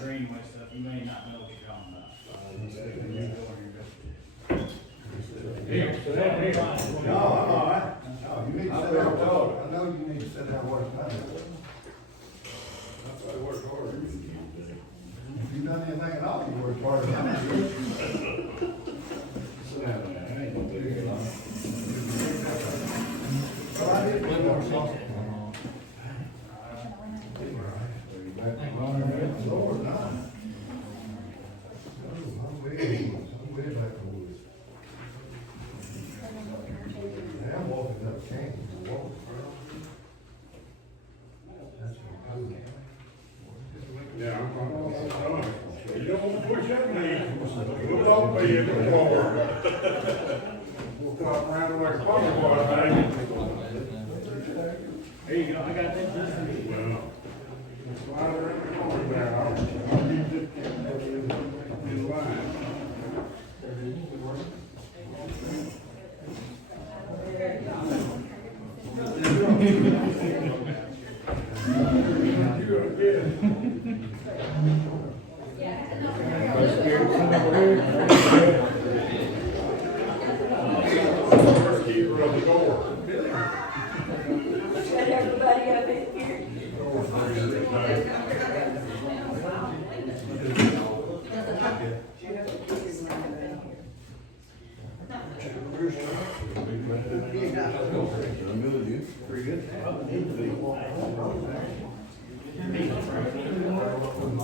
Greenway stuff, you may not know what you're talking about. No, I'm all right. No, you need to sit down. I know you need to sit down and work tonight. I work hard. If you've done anything at all, you work harder than I do. Sit down there, I ain't gonna do it. Well, I did put more sauce on. Lord, no. I'm way back in the woods. I'm walking up Kansas, walking. That's what I'm doing. Yeah, I'm you don't want to push up me. We'll talk to you in the car. We'll talk around like a pocket water, baby. Here you go, I got that just for you. Well, slide around the corner there. I'll use it in line. You're good. First keeper of the door. Shut everybody up in here. Door's pretty good, right?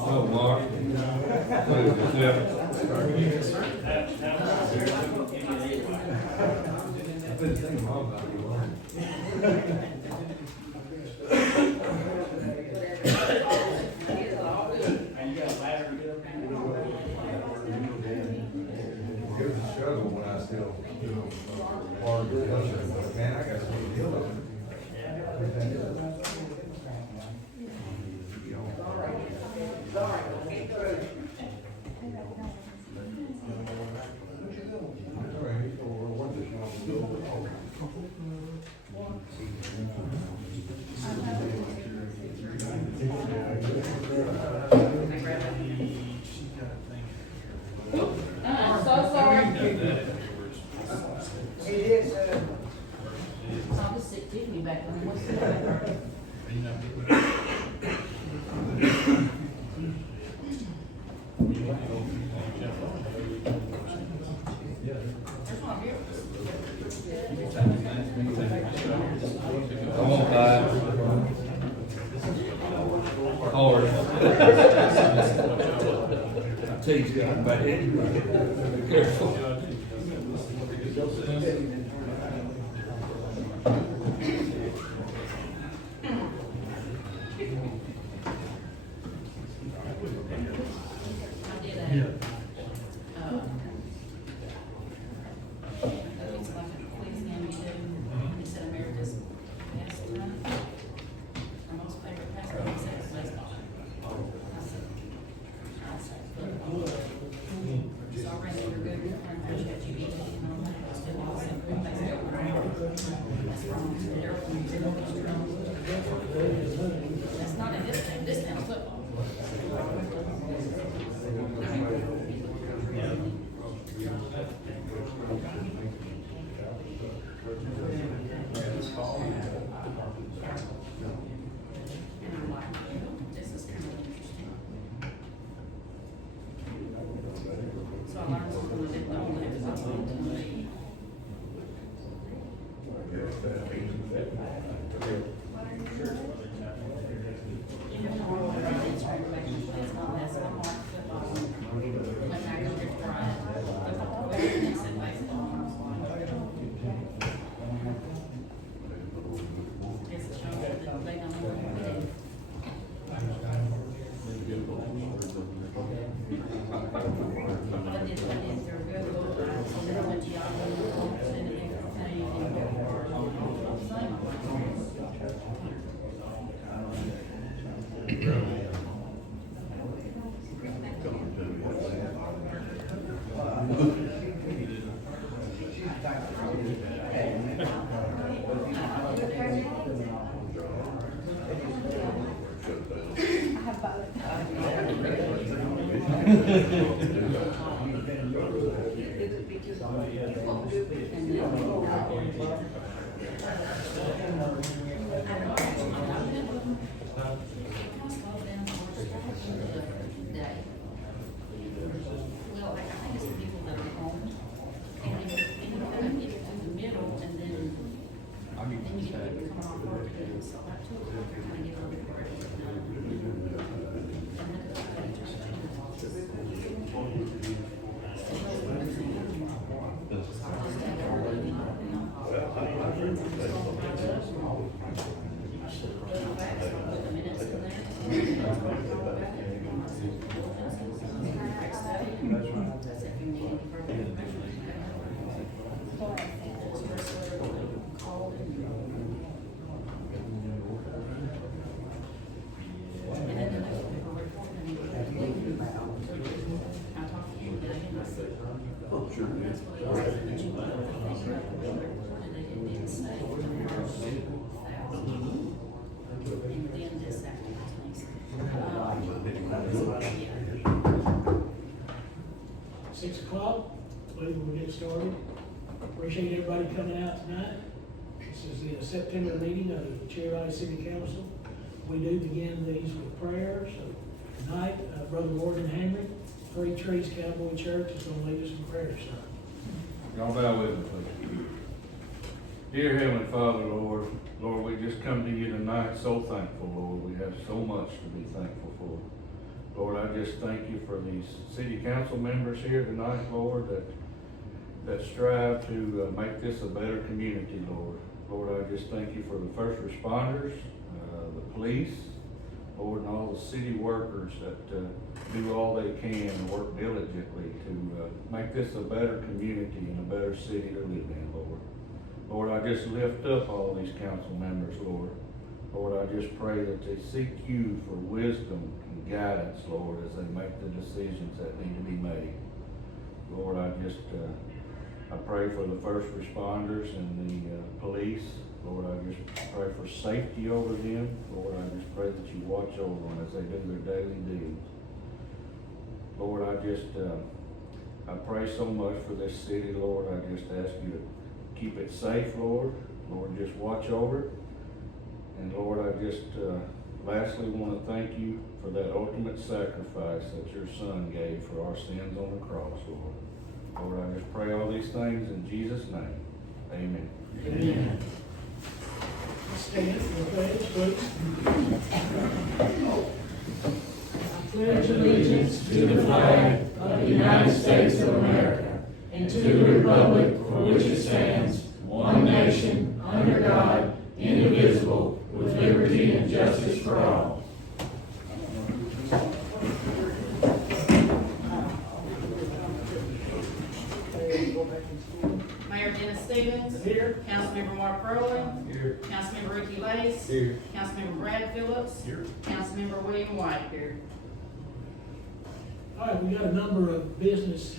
Oh, Mark. I've been thinking about you. And you got a ladder to get up there? It was a struggle when I still, hard to do, but man, I got some deal with it. I'm so sorry. I'll just stick Tiffany back on. What's the I won't buy it. Hard. Tea's got bad. Be careful. I did a, it's like a quiz game you do, it's an America's best time. Our most favorite pastime is sex baseball. So I read your Google and I checked you each and all that, it's still all the same baseball. That's wrong. That's not in this town football. And I'm like, this is kind of interesting. So I learned something I didn't know that because I told them. You have to work with our kids for information, it's not less than hard football. Like I go to Brian, they said baseball. It's a show that they don't know what to do. I did their Google, I told them what geography, and everything. have both. Well, I think it's the people that are home, and then you kind of get to the middle, and then you get people come off work, and so about 2 o'clock, I kind of get on the party. Six o'clock, we will get started. Appreciate everybody coming out tonight. This is the September meeting of the Cherry Valley City Council. We do begin these with prayer, so tonight, Brother Morgan Henry, Three Trees Cowboy Church is gonna lead us in prayer, sir. Y'all bow with me, please. Dear Heavenly Father, Lord, we just come to you tonight so thankful, Lord. We have so much to be thankful for. Lord, I just thank you for these city council members here tonight, Lord, that strive to make this a better community, Lord. Lord, I just thank you for the first responders, the police, Lord, and all the city workers that do all they can and work diligently to make this a better community and a better city to live in, Lord. Lord, I just lift up all these council members, Lord. Lord, I just pray that they seek you for wisdom and guidance, Lord, as they make the decisions that need to be made. Lord, I pray for the first responders and the police. Lord, I just pray for safety over them. Lord, I just pray that you watch over them as they do their daily deeds. Lord, I pray so much for this city, Lord. I just ask you to keep it safe, Lord. Lord, just watch over it. And Lord, I just lastly want to thank you for that ultimate sacrifice that your Son gave for our sins on the cross, Lord. Lord, I just pray all these things in Jesus' name. Amen. Amen. Stand for the pledge, please. I pledge allegiance to the flag of the United States of America and to the republic for which it stands, one nation, under God, indivisible, with liberty and justice for all. Mayor Dennis Stevens. Here. Councilmember Mark Rowland. Here. Councilmember Ricky Lace. Here. Councilmember Brad Phillips. Here. Councilmember William White here. All right, we got a number of business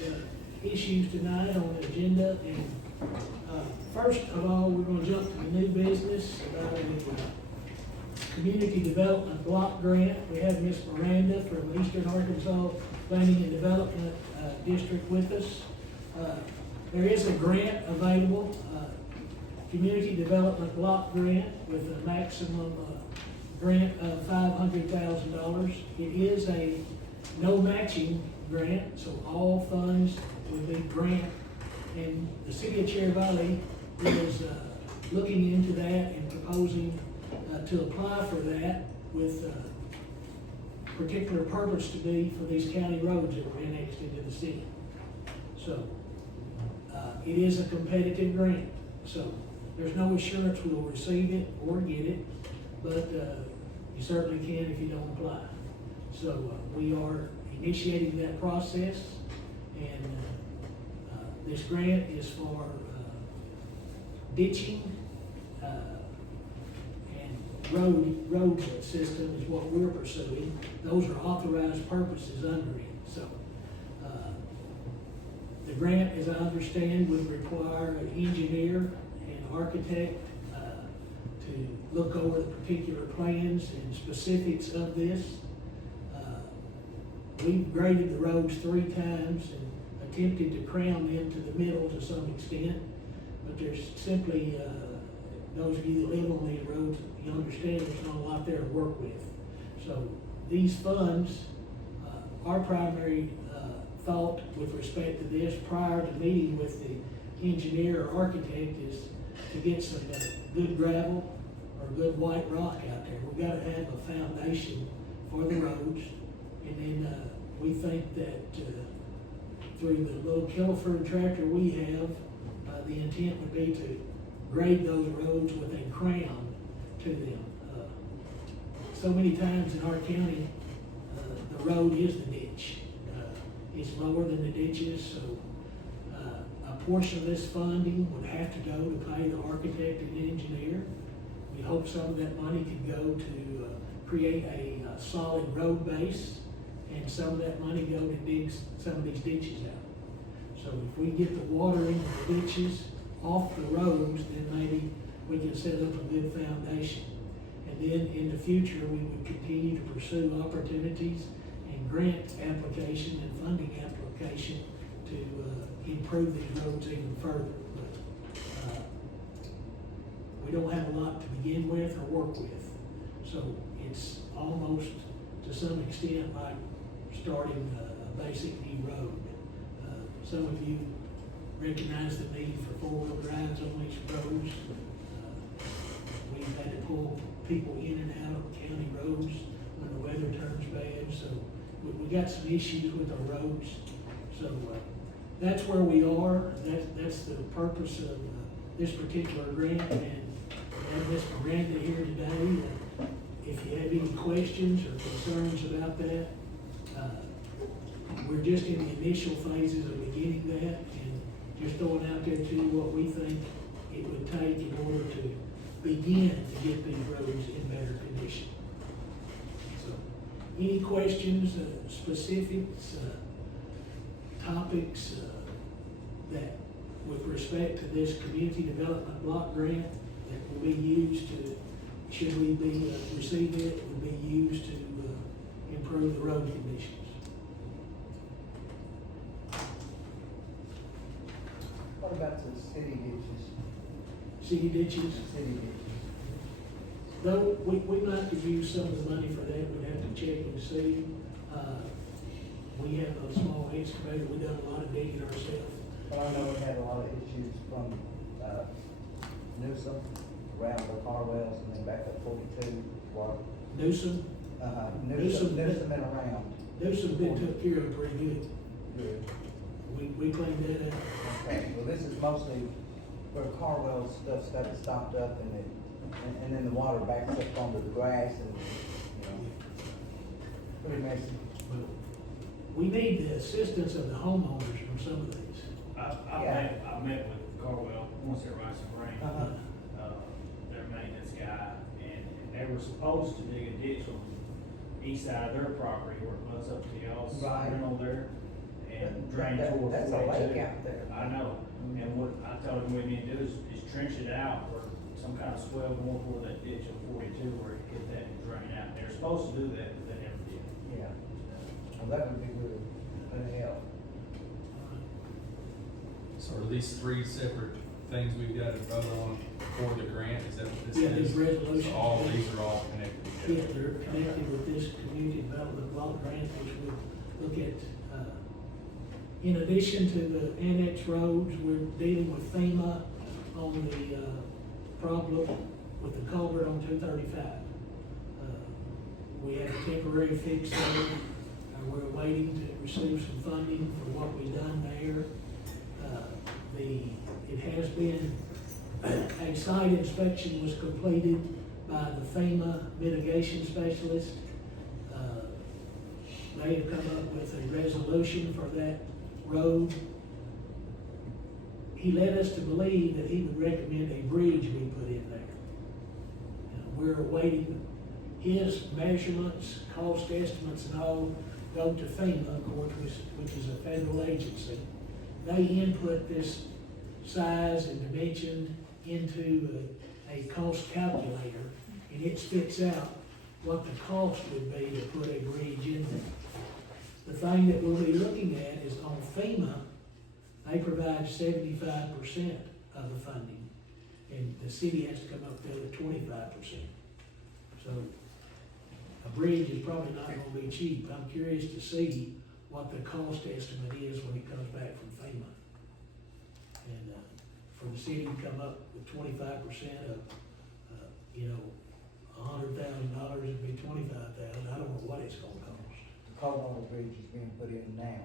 issues tonight on the agenda, and first of all, we're gonna jump to the new business about the community development block grant. We have Miss Miranda from Eastern Arkansas Planning and Development District with us. There is a grant available, community development block grant with a maximum grant of $500,000. It is a no matching grant, so all funds will be grant. And the city of Cherry Valley is looking into that and proposing to apply for that with particular purpose to be for these county roads that were annexed into the city. So it is a competitive grant, so there's no assurance we'll receive it or get it, but you certainly can if you don't apply. So we are initiating that process, and this grant is for ditching and road system is what we're pursuing. Those are authorized purposes under it. So the grant, as I understand, would require an engineer and architect to look over the particular plans and specifics of this. we've graded the roads 3 times and attempted to crown them to the middle to some extent, but there's simply, those of you that live on these roads, you understand there's not a lot there to work with. So these funds, our primary thought with respect to this prior to meeting with the engineer or architect is to get some good gravel or good white rock out there. We've got to have a foundation for the roads. And then we think that through the little Killiford tractor we have, the intent would be to grade those roads with a crown to them. So many times in our county, the road is the ditch. It's lower than the ditches, so a portion of this funding would have to go to pay the architect and engineer. We hope some of that money could go to create a solid road base, and some of that money go to dig some of these ditches out. So if we get the water into the ditches off the roads, then maybe we can set up a good foundation. And then in the future, we would continue to pursue opportunities and grant application and funding application to improve these roads even further. But we don't have a lot to begin with or work with. So it's almost to some extent like starting a basic new road. Some of you recognize the need for 4-wheel drives on these roads. We've had to pull people in and out of county roads when the weather turns bad, so we got some issues with our roads. So that's where we are. That's the purpose of this particular grant, and we have Ms. Miranda here today. If you have any questions or concerns about that, we're just in the initial phases of beginning that, and just throwing out there to you what we think it would take in order to begin to get these roads in better condition. So, any questions, specifics, topics that, with respect to this community development block grant, that will be used to, should we be receive it, would be used to improve the road conditions? What about the city ditches? City ditches? City ditches. Though, we might could use some of the money for that, we'd have to check and see. We have a small excavator, we done a lot of digging ourselves. But I know we had a lot of issues from, Newsom around the car wells and then back up 42, water. Newsom, Newsom and around. Newsom been took care of pretty good. Good. We cleaned that up. Okay, well, this is mostly where car wells stuff's got it stopped up and then the water backs up onto the grass and, you know, pretty messy. But we need the assistance of the homeowners from some of these. I met with Carwell once every spring, their maintenance guy, and they were supposed to dig a ditch on the east side of their property where it butts up to y'all's Right. rental there, and drain That- toward that's a 42. lake out there. I know, and what I told him we need to do is trench it out, or some kind of swell going for that ditch on 42 where it hit that and drain out. They're supposed to do that, but they never did. Yeah, well, that would be good, that'd help. So are these 3 separate things we've got to vote on for the grant? Is that what this Yeah, is? these resolutions. So all these are all connected Yeah, together? they're connected with this community development block grant, which we'll look at. In addition to the annex roads, we're dealing with FEMA on the, problem with the culvert on 235. We have a temporary fix there. We're waiting to receive some funding for what we've done there. It has been, a site inspection was completed by the FEMA mitigation specialist. They have come up with a resolution for that road. He led us to believe that he would recommend a bridge be put in there. We're awaiting his measurements, cost estimates, and all go to FEMA, of course, which is a federal agency. They input this size and dimension into a cost calculator, and it spits out what the cost would be to put a bridge in there. The thing that we'll be looking at is on FEMA, they provide 75% of the funding, and the city has to come up with the other 25%. So a bridge is probably not gonna be cheap. I'm curious to see what the cost estimate is when it comes back from FEMA. And, for the city to come up with 25% of, $100,000, it'd be $25,000. I don't know what it's gonna cost. The Coldwater Bridge is being put in now.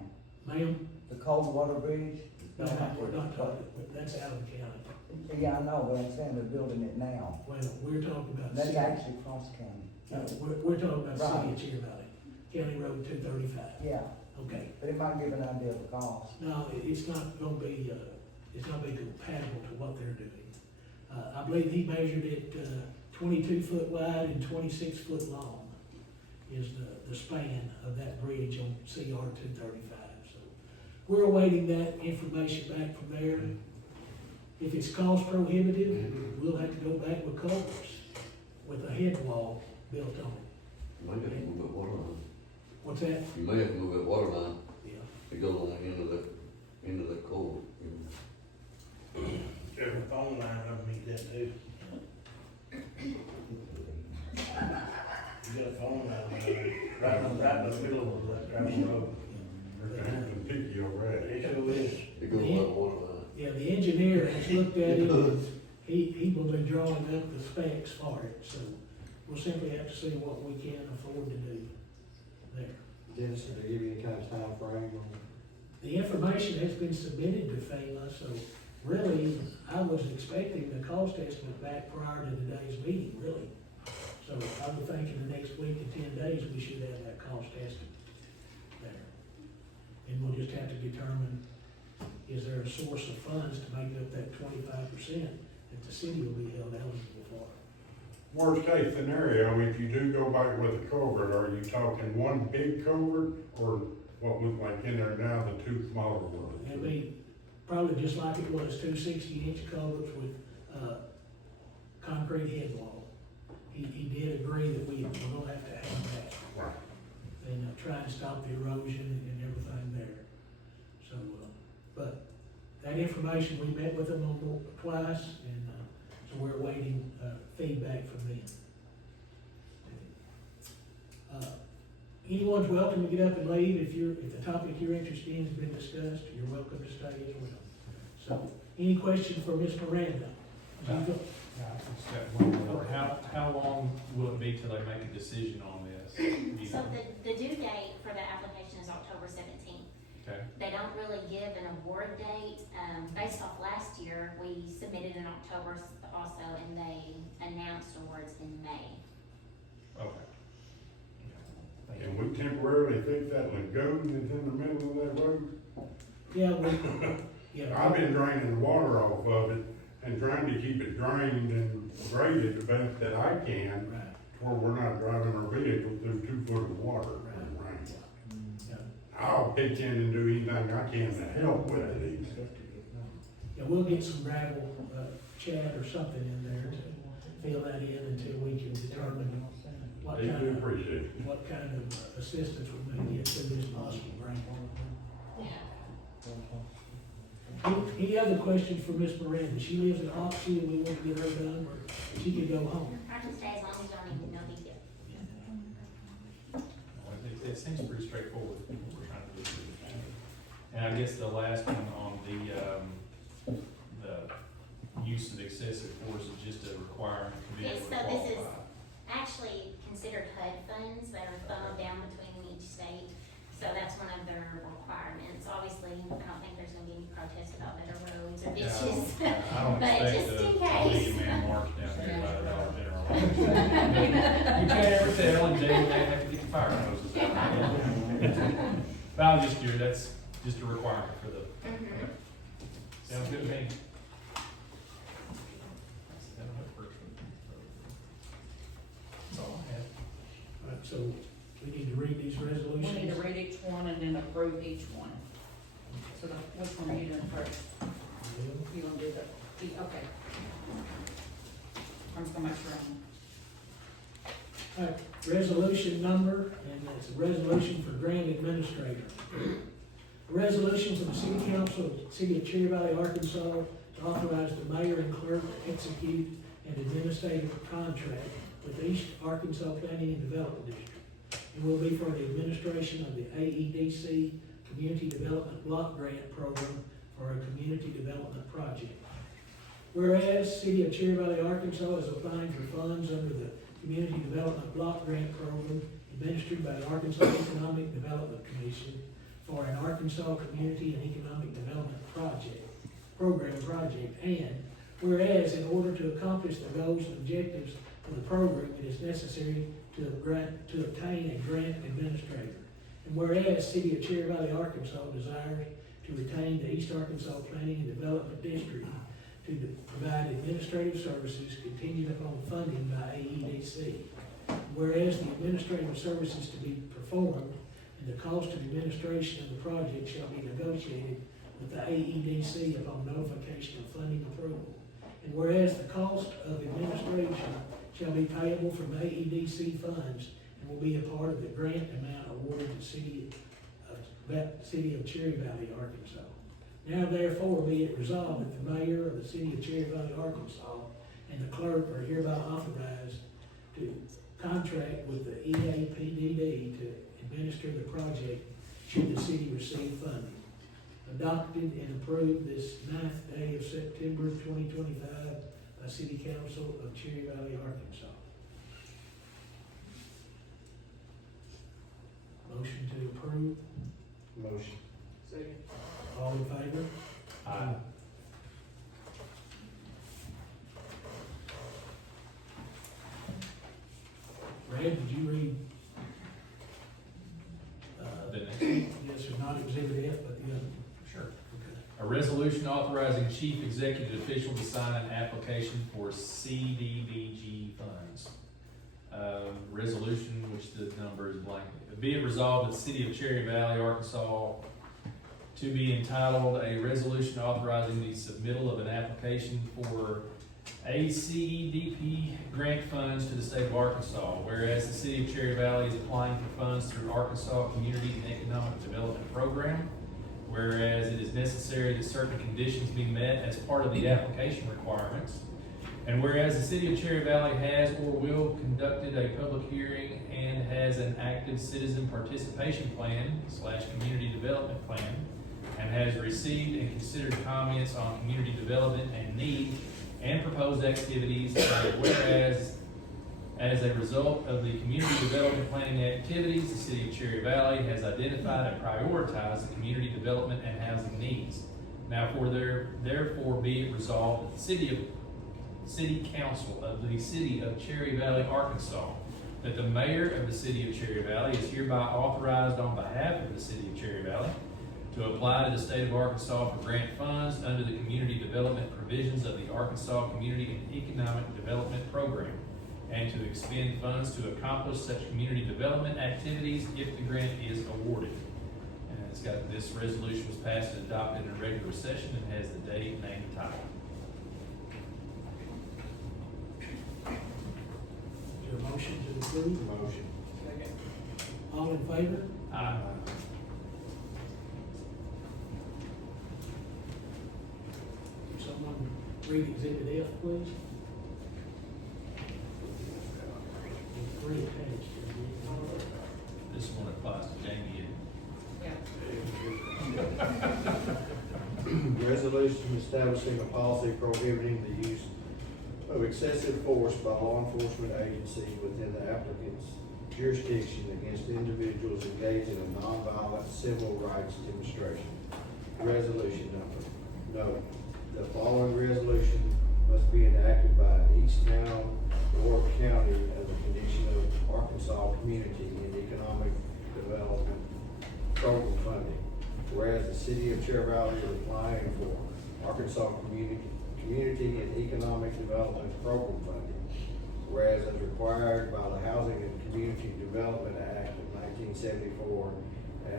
Ma'am? The Coldwater Bridge? No, we're not talking, that's Allen County. Yeah, I know, but I'm saying they're building it now. Well, we're talking about That's city. actually Cross County. No, we're talking about city Right. of Cherry Valley, County Road 235. Yeah, Okay. but it might give an idea of the cost. No, it's not gonna be, it's not gonna be compatible to what they're doing. I believe he measured it, 22 foot wide and 26 foot long is the span of that bridge on CR 235. So we're awaiting that information back from there. If it's cost prohibitive, we'll have to go back with culverts with a head wall built on it. You may have to move that water line. What's that? You may have to move that water line Yeah. to go on the end of that cord. Every phone line underneath that too. You got a phone line, right in the middle of that gravel road. It's picky already. It sure is. To go on that water line. Yeah, the engineer has looked at it, and he will be drawing up the specs for it, so we'll simply have to see what we can afford to do there. Dennis, did they give you any kind of time frame on The information has been submitted to FEMA, so really, I was expecting the cost estimate back prior to today's meeting, really. So I would think in the next week to 10 days, we should have that cost estimate there. And we'll just have to determine, is there a source of funds to make up that 25% that the city will be held eligible for? Worst case scenario, if you do go back with a culvert, are you talking one big culvert or what was like in there now, the two smaller ones? It'll be probably just like it was, 2 60-inch culverts with, concrete head wall. He did agree that we're gonna have to have that. Right. And, try and stop the erosion and everything there. So, but that information, we met with them on twice, and, so we're awaiting, feedback from them. Anyone's welcome to get up and leave if the topic you're interested in has been discussed, you're welcome to stay as well. So, any questions for Ms. Miranda? How long will it be till they make a decision on this? You So know? the due date for the application is October 17th. Okay, They don't really give an award date. Based off last year, we submitted in October also, and they announced awards in May. okay. Thank you. Can we temporarily fix that lagoon that's in the middle of that road? Yeah, I've been draining the water off of it and trying to keep it drained and graded the best that I can, right, where we're not driving our vehicle through 2 foot of water in the rain. yeah. I'll pitch in and do anything I can to help with it even. Yeah, we'll get some gravel, Chad or something in there to fill that in until we can determine what They do kind of, appreciate it. what kind of assistance we may get through this possible grant. Any other questions for Miss Miranda? She lives in Oxley, and we want to get her done, or she can go home. I can stay as long as y'all need, no big deal. Well, it seems pretty straightforward, what we're trying to do. And I guess the last one on the use of excessive force is just a requirement to be able Yes, to so this is qualify. actually considered HUD funds that are funneled down between each state. So that's one of their requirements. Obviously, I don't think there's gonna be any protest about better roads or Yeah, ditches. I don't But expect just in the case. League Man march down there by the Dollar General. You can't ever tell, and Jay, they have to get the fire hoses out. But I was just curious, that's just a requirement for the, Mhm. sounds good to me. That's all I have. All right, so we need to read these resolutions. We need to read each one and then approve each one. So which one are you doing first? You gonna do okay. I'm just gonna make sure I'm. All right, resolution number, and it's a resolution for grant administrator. A resolution from the city council of the city of Cherry Valley, Arkansas, to authorize the mayor and clerk to execute an administrative contract with the East Arkansas Planning and Development District. It will be for the administration of the AEDC Community Development Block Grant Program for a community development project. Whereas City of Cherry Valley, Arkansas is applying for funds under the Community Development Block Grant Program administered by the Arkansas Economic Development Commission for an Arkansas Community and Economic Development Program project, and whereas in order to accomplish the goals and objectives of the program, it is necessary to obtain a grant administrator. And whereas City of Cherry Valley, Arkansas desires to retain the East Arkansas Planning and Development District to provide administrative services contingent upon funding by AEDC. Whereas the administrative services to be performed and the cost of administration of the project shall be negotiated with the AEDC upon notification of funding approval. And whereas the cost of administration shall be payable from AEDC funds and will be a part of the grant amount awarded to City of Cherry Valley, Arkansas. Now therefore be it resolved that the mayor of the City of Cherry Valley, Arkansas, and the clerk are hereby authorized to contract with the EAPDD to administer the project should the city receive funding. Adopted and approved this 9th day of September 2025 by City Council of Cherry Valley, Arkansas. Motion to approve. Motion. Second. All in favor? Aye. Brad, did you read? The next one. Yes, or not exhibit F, but the other? Sure. Okay. A resolution authorizing chief executive official to sign an application for CDBG funds. Resolution, which the number is blank. Be it resolved that the city of Cherry Valley, Arkansas, to be entitled a resolution authorizing the submittal of an application for ACDP grant funds to the state of Arkansas. Whereas the city of Cherry Valley is applying for funds through Arkansas Community and Economic Development Program. Whereas it is necessary that certain conditions be met as part of the application requirements. And whereas the city of Cherry Valley has or will conducted a public hearing and has an active citizen participation plan / community development plan, and has received and considered comments on community development and need and proposed activities, and whereas as a result of the community development planning activities, the city of Cherry Valley has identified and prioritized the community development and housing needs. Now therefore be it resolved that the City Council of the City of Cherry Valley, Arkansas, that the mayor of the City of Cherry Valley is hereby authorized on behalf of the City of Cherry Valley to apply to the state of Arkansas for grant funds under the community development provisions of the Arkansas Community and Economic Development Program, and to expend funds to accomplish such community development activities if the grant is awarded. And it's got, this resolution was passed and adopted in a regular session and has the date, name, and title. Is there a motion to approve? Motion. Second. All in favor? Aye. Someone read exhibit F, please. Three attached. This one applies to Jamie. Resolution establishing a policy prohibiting the use of excessive force by law enforcement agency within the applicant's jurisdiction against individuals engaged in a nonviolent civil rights demonstration. Resolution number. Note, the following resolution must be enacted by each town or county as a condition of Arkansas Community and Economic Development Program funding. Whereas the city of Cherry Valley is applying for Arkansas Community and Economic Development Program funding. Whereas as required by the Housing and Community Development Act of 1974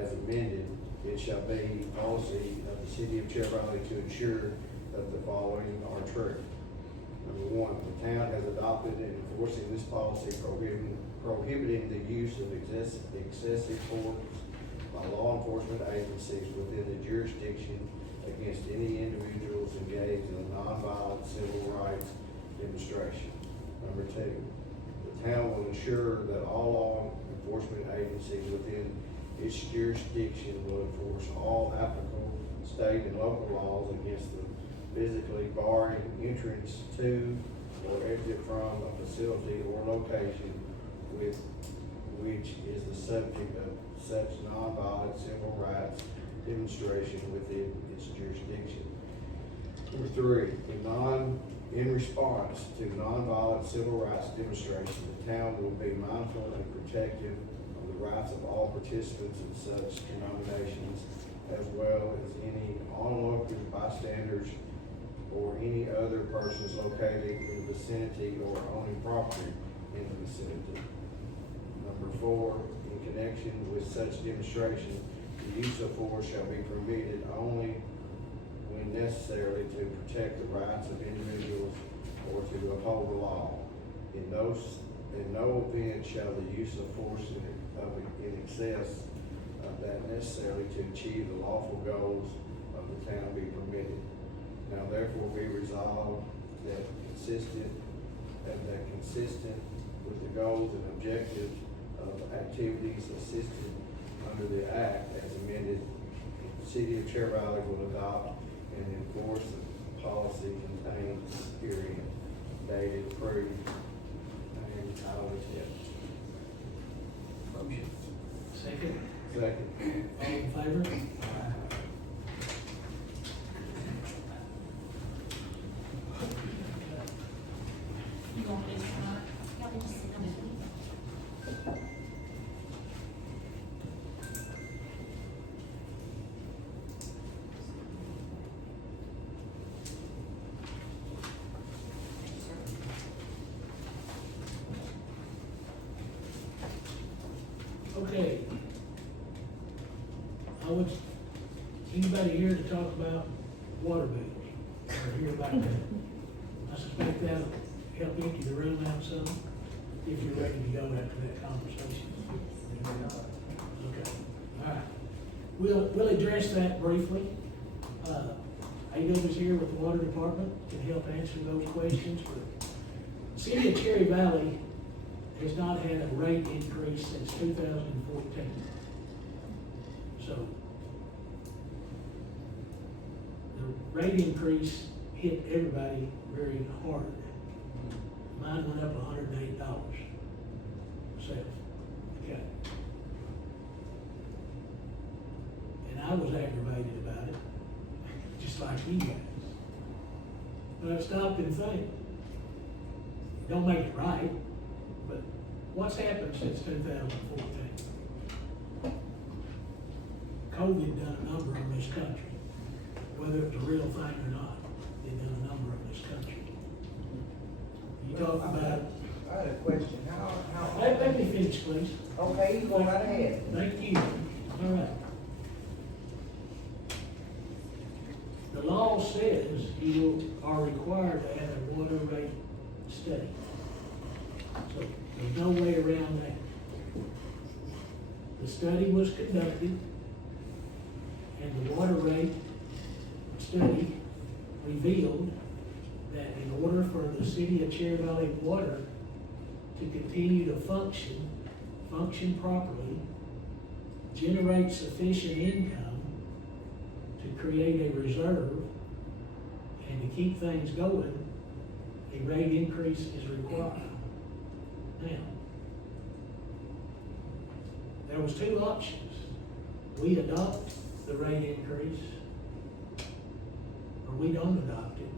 as amended, it shall be policy of the city of Cherry Valley to ensure that the following are true. Number one, the town has adopted and enforcing this policy prohibiting prohibiting the use of excessive force by law enforcement agencies within the jurisdiction against any individuals engaged in a nonviolent civil rights demonstration. Number two, the town will ensure that all law enforcement agencies within its jurisdiction will enforce all applicable state and local laws against the physically barring entrance to or exit from a facility or location with which is the subject of such nonviolent civil rights demonstration within its jurisdiction. Number three, in response to nonviolent civil rights demonstration, the town will be mindful and protective of the rights of all participants in such denominations, as well as any onlookers, bystanders, or any other persons located in the vicinity or owning property in the vicinity. Number four, in connection with such demonstration, the use of force shall be permitted only when necessary to protect the rights of individuals or to uphold the law. In no event shall the use of force in excess of that necessary to achieve the lawful goals of the town be permitted. Now therefore be resolved that consistent with the goals and objectives of activities assisted under the act as amended, the city of Cherry Valley will adopt and enforce the policy contained herein, dated, approved, and entitled attached. Motion. Second. Second. All in favor? You want this tonight? Y'all can just sit on it. Okay. Anybody here to talk about water bills, or hear about that? I suspect that'll help empty the room out some, if you're ready to go after that conversation. Okay, all right. We'll address that briefly. AW is here with the water department, can help answer those questions. But the city of Cherry Valley has not had a rate increase since 2014. So the rate increase hit everybody very hard. Mine went up $108. So, okay. And I was aggravated about it, just like you guys. But I stopped and think, don't make it right, but what's happened since 2014? COVID done a number on this country, whether it was a real thing or not, it done a number on this country. You talk about, I had a question, let me finish, please. okay, you go right ahead. Thank you. All right. The law says you are required to have a water rate study. So there's no way around that. The study was conducted, and the water rate study revealed that in order for the city of Cherry Valley Water to continue to function properly, generate sufficient income to create a reserve and to keep things going, a rate increase is required. Now, there was two options. We adopt the rate increase, or we don't adopt it,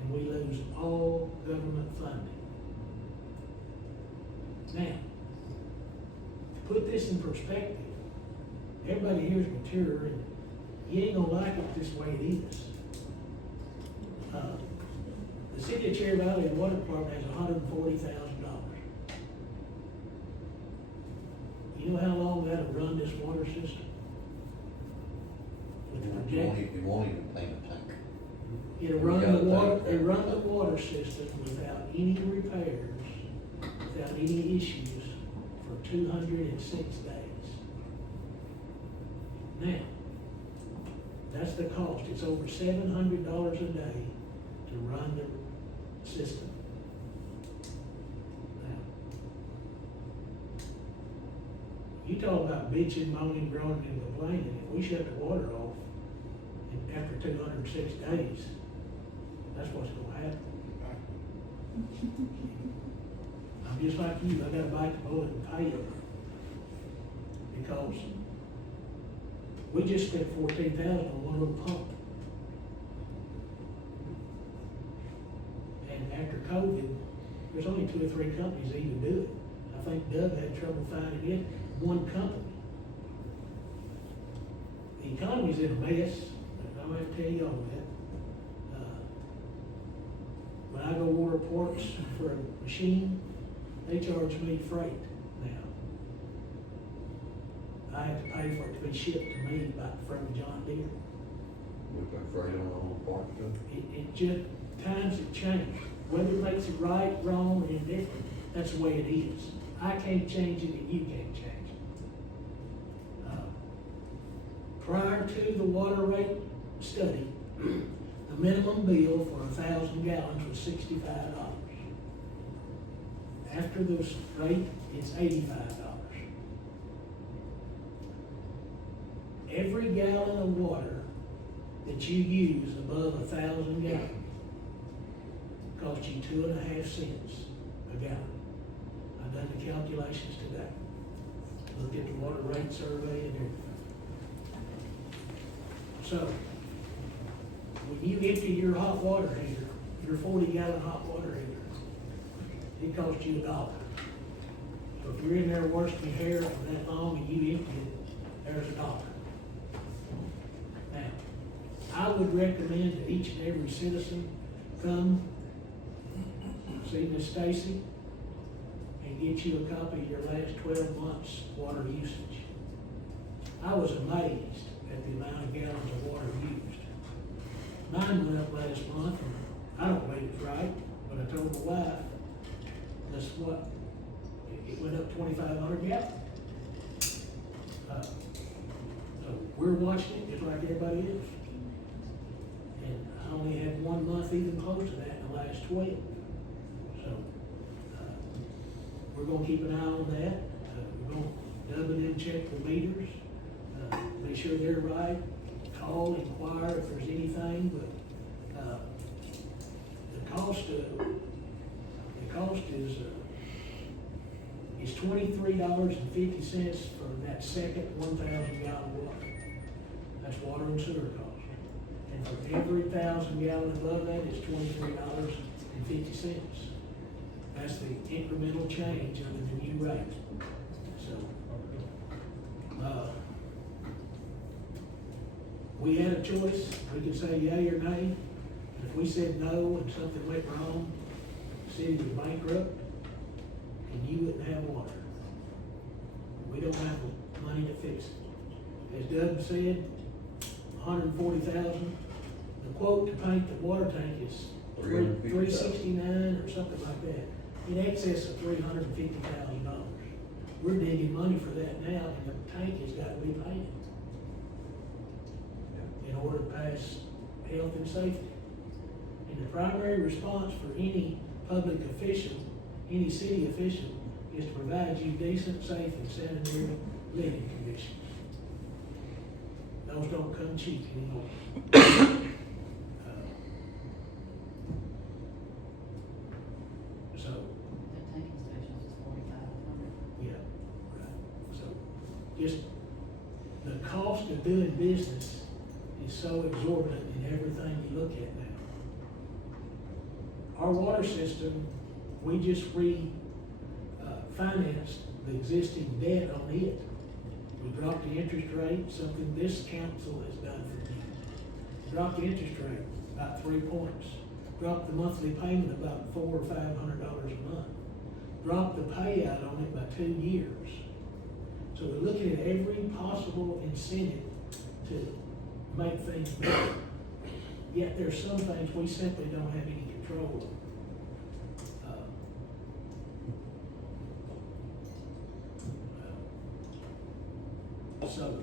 and we lose all government funding. Now, to put this in perspective, everybody here is mature, and you ain't gonna like it this way it is. The city of Cherry Valley Water Department has $140,000. You know how long that'll run this water system? With the project, It won't even paint a tank. it'll run the water system without any repairs, without any issues for 206 days. Now, that's the cost. It's over $700 a day to run the system. Now, you talk about bitching, moaning, groaning, and complaining. If we shut the water off after 206 days, that's what's gonna happen. I'm just like you, I gotta bite the bullet and pay it. Because we just spent $14,000 on one little pump. And after COVID, there's only 2 or 3 companies that even do it. I think Doug had trouble finding it, one company. The economy's in a mess, I don't have to tell you all that. When I go order parts for a machine, they charge me freight now. I have to pay for it to be shipped to me from John Deere. We pay freight on the whole part too. It just, times have changed. Whether it makes it right, wrong, or indifferent, that's the way it is. I can't change it and you can't change it. Prior to the water rate study, the minimum bill for 1,000 gallons was $65. After this rate, it's $85. Every gallon of water that you use above 1,000 gallons costs you 2.5 cents a gallon. I've done the calculations today. Looked at the water rate survey and everything. So, when you empty your hot water heater, your 40-gallon hot water heater, it costs you $1. So if you're in there washing your hair for that long and you empty it, there's $1. Now, I would recommend to each and every citizen, come see Miss Stacy and get you a copy of your last 12 months water usage. I was amazed at the amount of gallons of water used. Mine went up last month, and I don't believe it's right, but I told my wife, that's what, it went up 2,500 gallons. So we're watching it just like everybody else. And I only had 1 month even close to that in the last 12. So, we're gonna keep an eye on that. We're gonna double and check the meters, make sure they're right, call, inquire if there's anything, but, the cost is $23.50 for that second 1,000 gallon water. That's water and sewer cost. And for every 1,000 gallons above that, it's $23.50. That's the incremental change under the new rate. So, we had a choice. We could say yea or nay. If we said no and something went wrong, the city was bankrupt and you wouldn't have water. We don't have the money to fix it. As Doug said, $140,000. The quote to paint the water tank is $369 or something like that. In excess of $350,000. We're digging money for that now, and the tank has got to be painted in order to pass health and safety. And the primary response for any public official, any city official, is to provide you decent, safe, and sanitary living conditions. Those don't come cheap anymore. So, The tanking stations is 4,500. yeah, right. So, just the cost of doing business is so exorbitant in everything you look at now. Our water system, we just financed the existing debt on it. We dropped the interest rate, something this council has done for me. Dropped the interest rate about 3 points. Dropped the monthly payment about $400 or $500 a month. Dropped the payout on it by 2 years. So we're looking at every possible incentive to make things better. Yet there's some things we simply don't have any control over. So,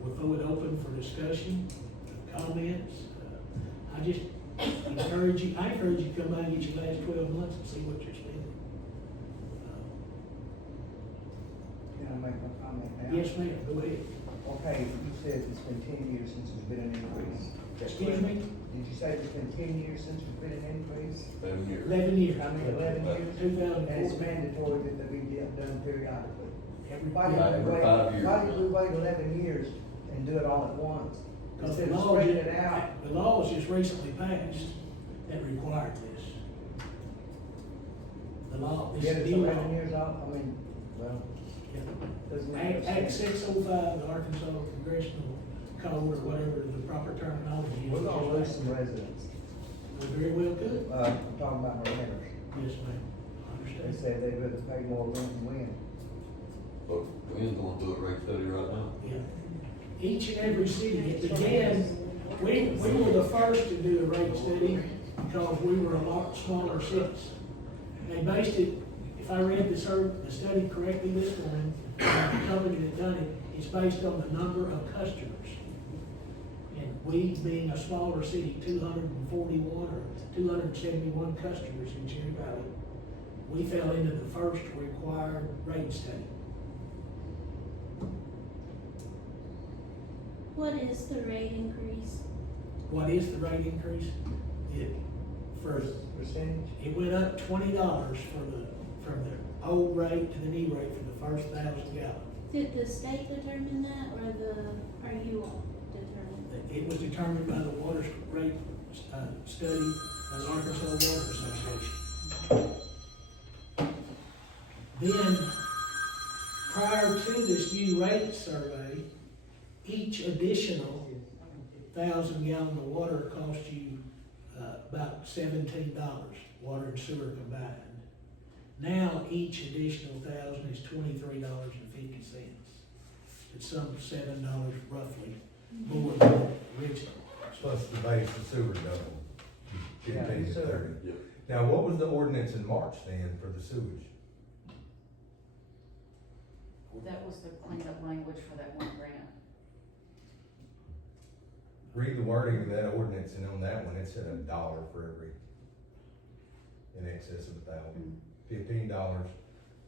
we'll throw it open for discussion, comments. I just encourage you, I encourage you to come by and get your last 12 months and see what you're spending. Can I make a comment now? Yes, ma'am, go ahead. Okay, you said it's been 10 years since there's been an increase. Excuse me? Did you say it's been 10 years since there's been an increase? 7 years. 11 years. I mean, 11 years? 2004. And it's mandatory that they be done periodically. Every Why did we every wait, 5 years. why did we wait 11 years and do it all at once? Because the Instead of law, spreading it out. the law was just recently passed that required this. The law, this Yet is it's new 11 law. years off, I mean, well, doesn't make Act sense. 605, the Arkansas Congressional Code, or whatever the proper terminology is. We're gonna lose some residents. We very well could. I'm talking about my renters. Yes, ma'am. I They understand. said they'd rather pay more rent than win. But we ain't gonna do a rate study right now. Yeah. Each and every city, it began, we were the first to do a rate study because we were a lot smaller cities. They based it, if I read the study correctly this morning, the company that done it, it's based on the number of customers. And we, being a smaller city, 241 or 271 customers in Cherry Valley, we fell into the first required rate study. What is the rate increase? What is the rate increase? Percentage? It went up $20 from the old rate to the new rate for the first 1,000 gallons. Did the state determine that, or you all determined? It was determined by the water rate study by the Arkansas Water Association. Then, prior to this new rate survey, each additional 1,000 gallon of water cost you about $17, water and sewer combined. Now, each additional 1,000 is $23.50. It's some $7 roughly more than original. Plus the base of sewer double, Yeah, 15 to sewer. 30. Yep. Now, what was the ordinance in March then for the sewage? That was the cleanup language for that one grant. Read the wording of that ordinance, and on that one, it said $1 for every, in excess of 1,000. $15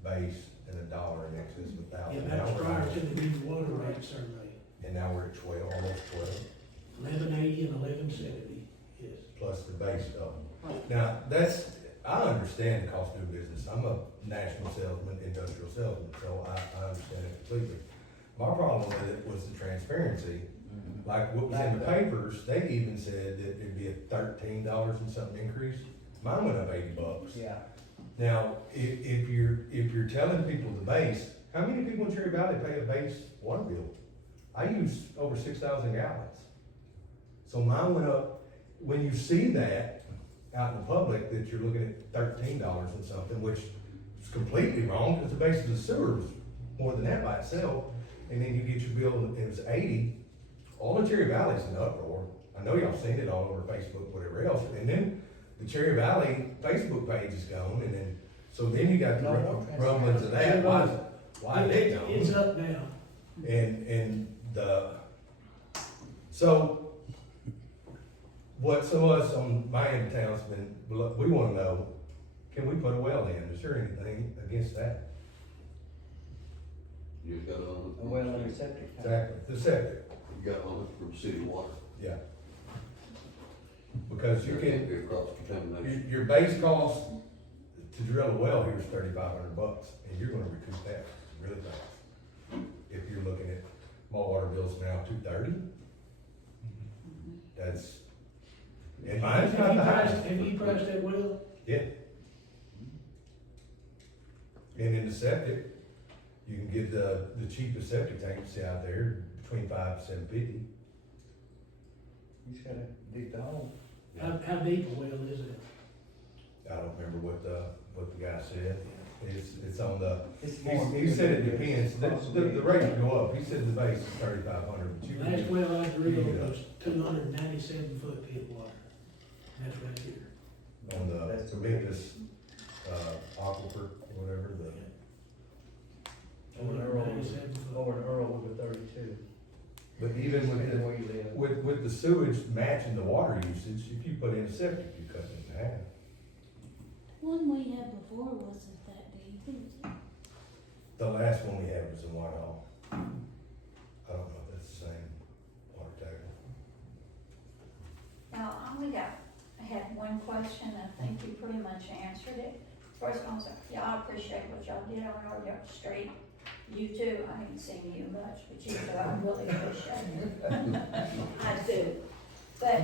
base and $1 in excess of 1,000. Yeah, that was prior to the new water rate survey. And now we're at 12, almost 12, 1180 and 1170, yes. plus the base double. Now, I understand the cost of doing business. I'm a national salesman, industrial salesman, so I understand it completely. My problem with it was the transparency. Like what was in the papers, they even said that it'd be a $13 and something increase. Mine went up $80. Yeah. Now, if you're telling people the base, how many people in Cherry Valley pay a base water bill? I use over 6,000 gallons. So mine went up. When you see that out in the public, that you're looking at $13 and something, which is completely wrong, because the base of the sewer was more than that by itself. And then you get your bill, and it was 80. All of Cherry Valley's in uproar. I know y'all seen it all over Facebook, whatever else. And then the Cherry Valley Facebook page is gone, and then, so then you got the rumblings of that. Why is it gone? It's up now. And so what some of us on my end of town's been, we wanna know, can we put a well in? Is there anything against that? You got on it. Well, in a septic tank. Exactly, the septic, You got on it from city water. yeah. Because you There can, can't be cross contamination. your base cost to drill a well here is $3,500, and you're gonna recoup that really fast. If you're looking at, my water bill's now $230. That's, and mine's not the highest. Have you priced that well? Yeah. And in the septic, you can get the cheapest septic tank you see out there between $5,000 and $750. You just gotta dig the hole. How deep a well is it? I don't remember what the guy said. It's on the, It's more he said it bigger than depends. it's The rate can go up. He said the base is $3,500, but you Last can, well I drilled was 297 foot pit water. That's right here. on the That's the Memphis, aquifer, or whatever, the. Whatever But even Depending where you live. with the sewage matching the water usage, if you put in a septic, you cut it in half. One we had before wasn't that deep, was it? The last one we had was in Whitehall. I don't know if that's the same water table. Now, I had one question, I think you pretty much answered it. First, I was like, yeah, I appreciate what y'all did on our street. You too, I haven't seen you much, but you do, I really appreciate it. I do. But,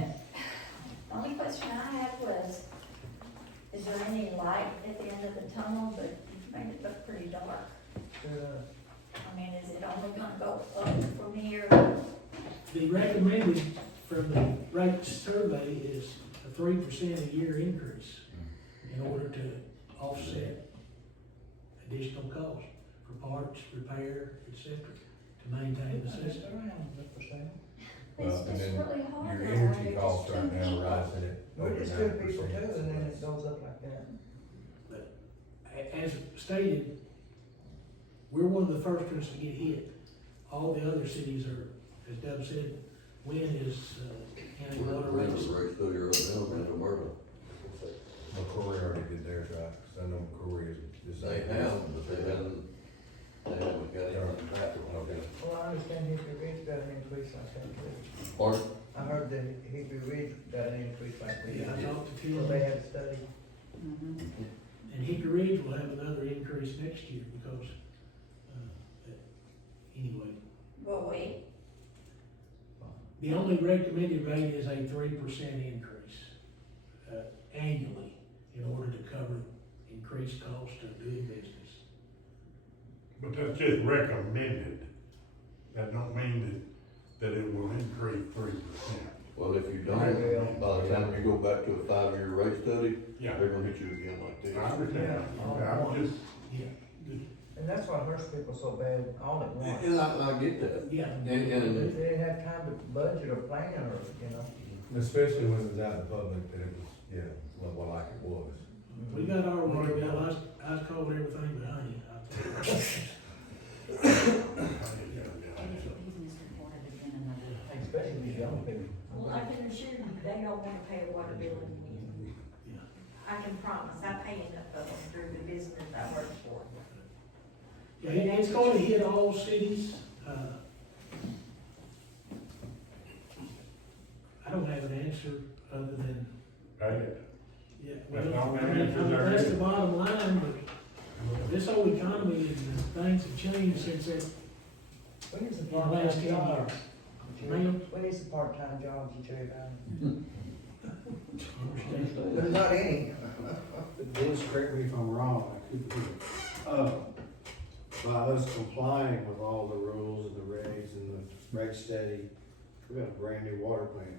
the only question I had was, is there any light at the end of the tunnel, but you've made it look pretty dark? I mean, is it only gonna go up from here? The recommended from the rate survey is a 3% a year increase in order to offset additional costs for parts, repair, etc., to maintain the system. Well, and It's then really hard. your though, energy it's costs just right two now people. rising at over We're just 9%. good people too, and then it goes up like that. As stated, we're one of the first ones to get hit. All the other cities are, as Dub said, Wynn is, county water We're in rates. the rate study right now, man, tomorrow. McCrory already did theirs right, cause I know McCrory is. They have, but they haven't got anything back. Okay. Well, I understand Hickory Ridge got an increase like that too. Pardon? I heard that Hickory Ridge got an increase like that. Yeah, I talked to Well, Tim, they had a study. and Hickory Ridge will have another increase next year because, anyway. Well, wait, The only recommended rate is a 3% increase, annually in order to cover increased cost of doing business. But that's just recommended. That don't mean that it will increase 3%. Well, if you don't, by the time you go back to a 5-year rate study, Yeah. they're gonna hit you again like this. I understand. I'm just, Yeah, And that's what hurts people so bad all at once. and I get that. yeah. They And didn't have time to budget or plan or, you know. Especially when it was out in the public, that it was, yeah, well, like it was. We got our work out, I was called everything but honey. And if your business reported again another. Especially these young people. well, I can assure you, they don't wanna pay a water bill in the end. Yeah. I can promise, I pay enough of them through the business I work for. Yeah, it's going to hit all cities. I don't have an answer other than, yeah, well, That's all the I mean, answers there that's is. the bottom line, but this whole economy and things have changed since that, When is the in the last 10 part-time years. job? Ma'am? When is the part-time jobs in Cherry Valley? Understand? There's not any. Dennis, correct me if I'm wrong, I could be. By us complying with all the rules and the regs and the reg study, we got a brand new water plant.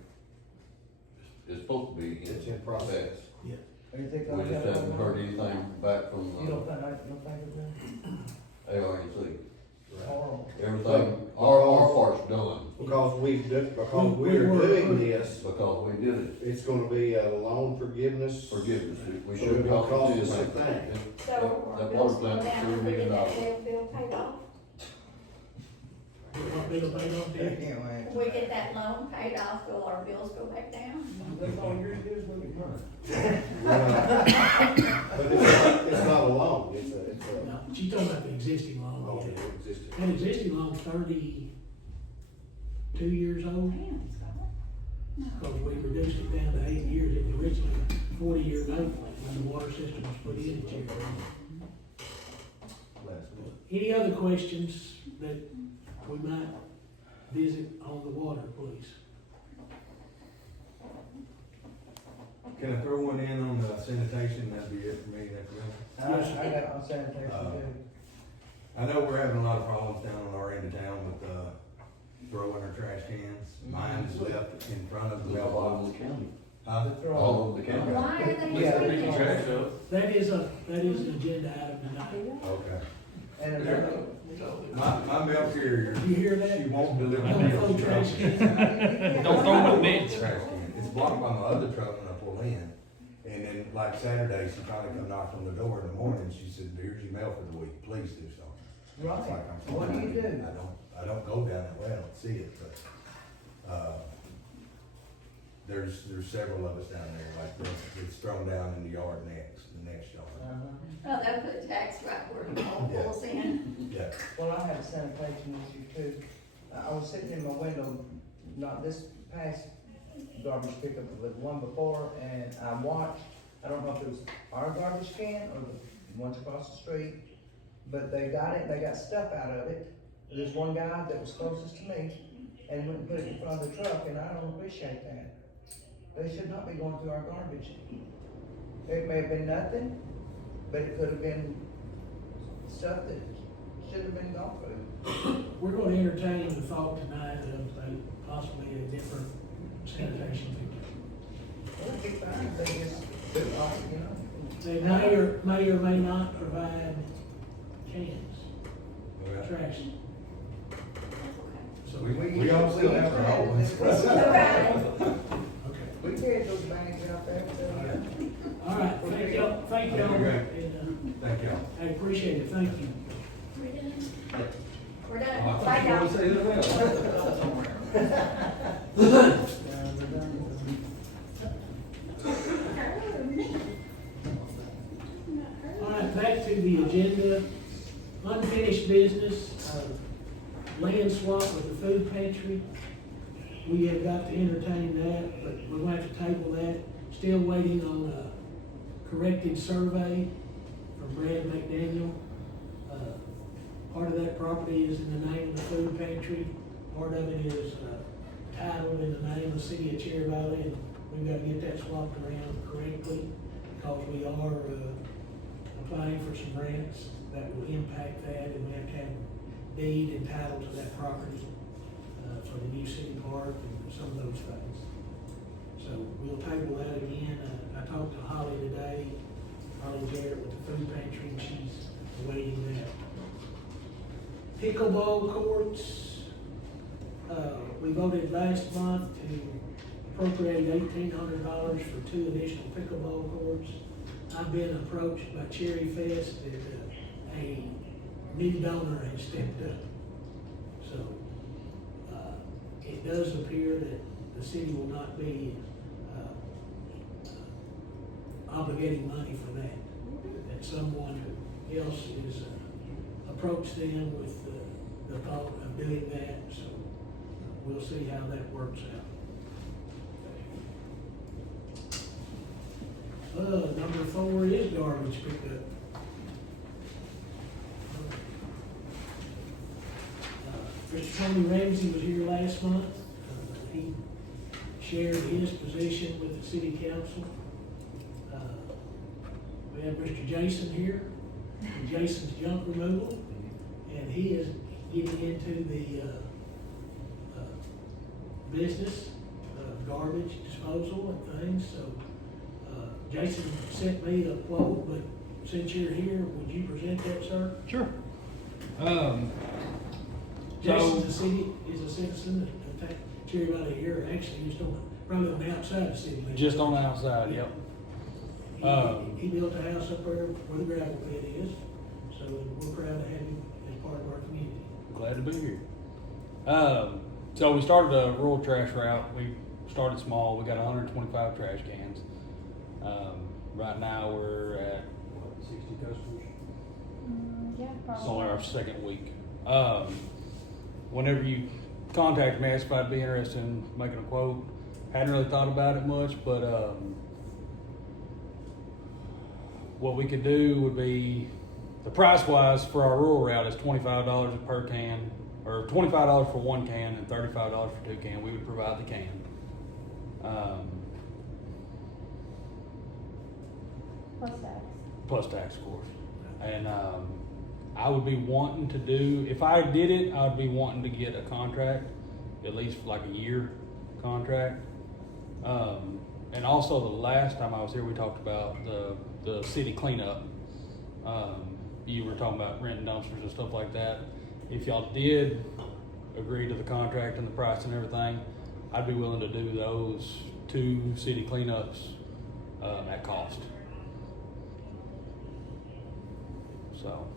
it's supposed to be It's in process. Are you thinking We of just that? haven't heard anything back from, You don't think of that? ARNC. Horrible. Everything, our part's done, Because We we're were- doing this, because we did it, it's gonna be a loan forgiveness. forgiveness, we So should it don't cost have us a costed thing. So, That our water bills go plant was down, $3 we million. get that bill paid off, What bill paid off Yeah, there? can't wait. if we get that loan paid off, will our bills go back down? That's all yours is, look at mine. But it's not a loan, it's a, No, she's talking about the existing loan. oh, we had. it existed. That existing loan's 32 years old, Man, Scott. because we reduced it down to 8 years, it was originally a 40-year note when the water system was put in at Cherry Valley. Any other questions that we might visit on the water, please? Can I throw one in on the sanitation? That'd be it for me, that's I got on sanitation too. I know we're having a lot of problems down on our end of town with, throwing our trash cans. Mine is left in front of the it. All over mailbox. the county, Huh? all over the county. Why are they Yeah. doing Big that? trash up. That is an agenda item tonight. Okay. And another, My mail carrier, Did you hear that? she won't deliver Don't mail. throw She trash won't. cans. Don't throw no big Trash can. It's blocked by my other truck when I pull in. And then like Saturday, she finally come knocked on the door in the morning. She said, here's your mail for the week. Please do something. Right. It's like I'm What do you do? I don't go down that way, I don't see it, but, there's several of us down there, like, it's thrown down in the yard the next yard. Well, they put tax right where the all pulls in. Yeah, Well, I have a sanitation issue too. I was sitting in my window, not this past garbage pickup, but the one before, and I watched, I don't know if it was our garbage can or the ones across the street, but they got it, they got stuff out of it. There's one guy that was closest to me, and went and put it in front of the truck, and I don't appreciate that. They should not be going through our garbage. It may have been nothing, but it could have been stuff that should have been gone through. We're gonna entertain the thought tonight of possibly a different sanitation fee. Well, it'd be fine if they just do it like, you know. They may or may not provide cans, trash. So, we all still have our own ones. okay. We carried those bags out there, so. All right, thank y'all, Thank you, and, Greg. Thank y'all. I appreciate it, thank you. We're done. Bye, y'all. All right, back to the agenda, unfinished business, land swap with the food pantry. We have got to entertain that, but we're going to have to table that. Still waiting on a corrected survey from Brad McDaniel. Part of that property is in the name of the food pantry. Part of it is titled in the name of the city of Cherry Valley, and we've got to get that swapped around correctly because we are applying for some grants that will impact that, and we have to have deed and title to that property for the new city park and some of those things. So we'll table that again. I talked to Holly today, Holly Garrett with the food pantry, and she's awaiting that. Pickleball courts, we voted last month to appropriate $1,800 for 2 additional pickleball courts. I've been approached by Cherry Fest that a new donor has stepped up. So, it does appear that the city will not be, obligating money for that. That someone else is, approached them with the thought of doing that, so we'll see how that works out. Number 4 is garbage pickup. Mr. Tony Ramsey was here last month. He shared his position with the city council. We have Mr. Jason here, Jason's junk removal, and he is getting into the business of garbage disposal and things, so Jason sent me a quote, but since you're here, would you present that, sir? Sure. Jason's a citizen of Cherry Valley here, actually, he's probably on the outside of the city limits. Just on the outside, yep. He built a house up there where the gravel pit is, so we're proud to have him as part of our community. Glad to be here. So we started a rural trash route. We started small. We got 125 trash cans. Right now we're at, 60 customers? Yeah, It's only probably. our second week. Whenever you contacted me, asked if I'd be interested in making a quote. Hadn't really thought about it much, but what we could do would be, the price wise for our rural route is $25 per can, or $25 for 1 can and $35 for 2 cans. We would provide the can. Plus tax, of course. And I would be wanting to do, if I did it, I would be wanting to get a contract, at least like a year contract. And also the last time I was here, we talked about the city cleanup. You were talking about renting dumpsters and stuff like that. If y'all did agree to the contract and the price and everything, I'd be willing to do those 2 city cleanups at cost. So.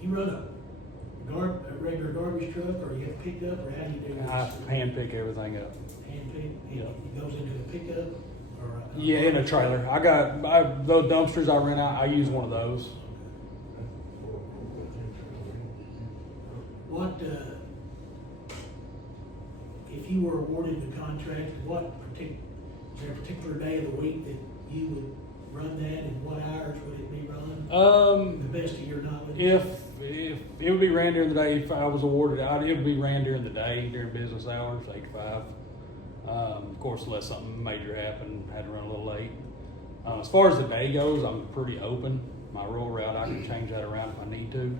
You run a regular garbage truck, or you have picked up, or how do you do this? I hand pick everything up. Hand pick, Yeah. it goes into a pickup, or? Yeah, in a trailer. Those dumpsters I rent out, I use one of those. What, if you were awarded the contract, is there a particular day of the week that you would run that, and what hours would it be run? The best of your knowledge? If it would be ran during the day, if I was awarded, it would be ran during the day, during business hours, 8 to 5. Of course, unless something major happened, had to run a little late. As far as the day goes, I'm pretty open. My rural route, I can change that around if I need to.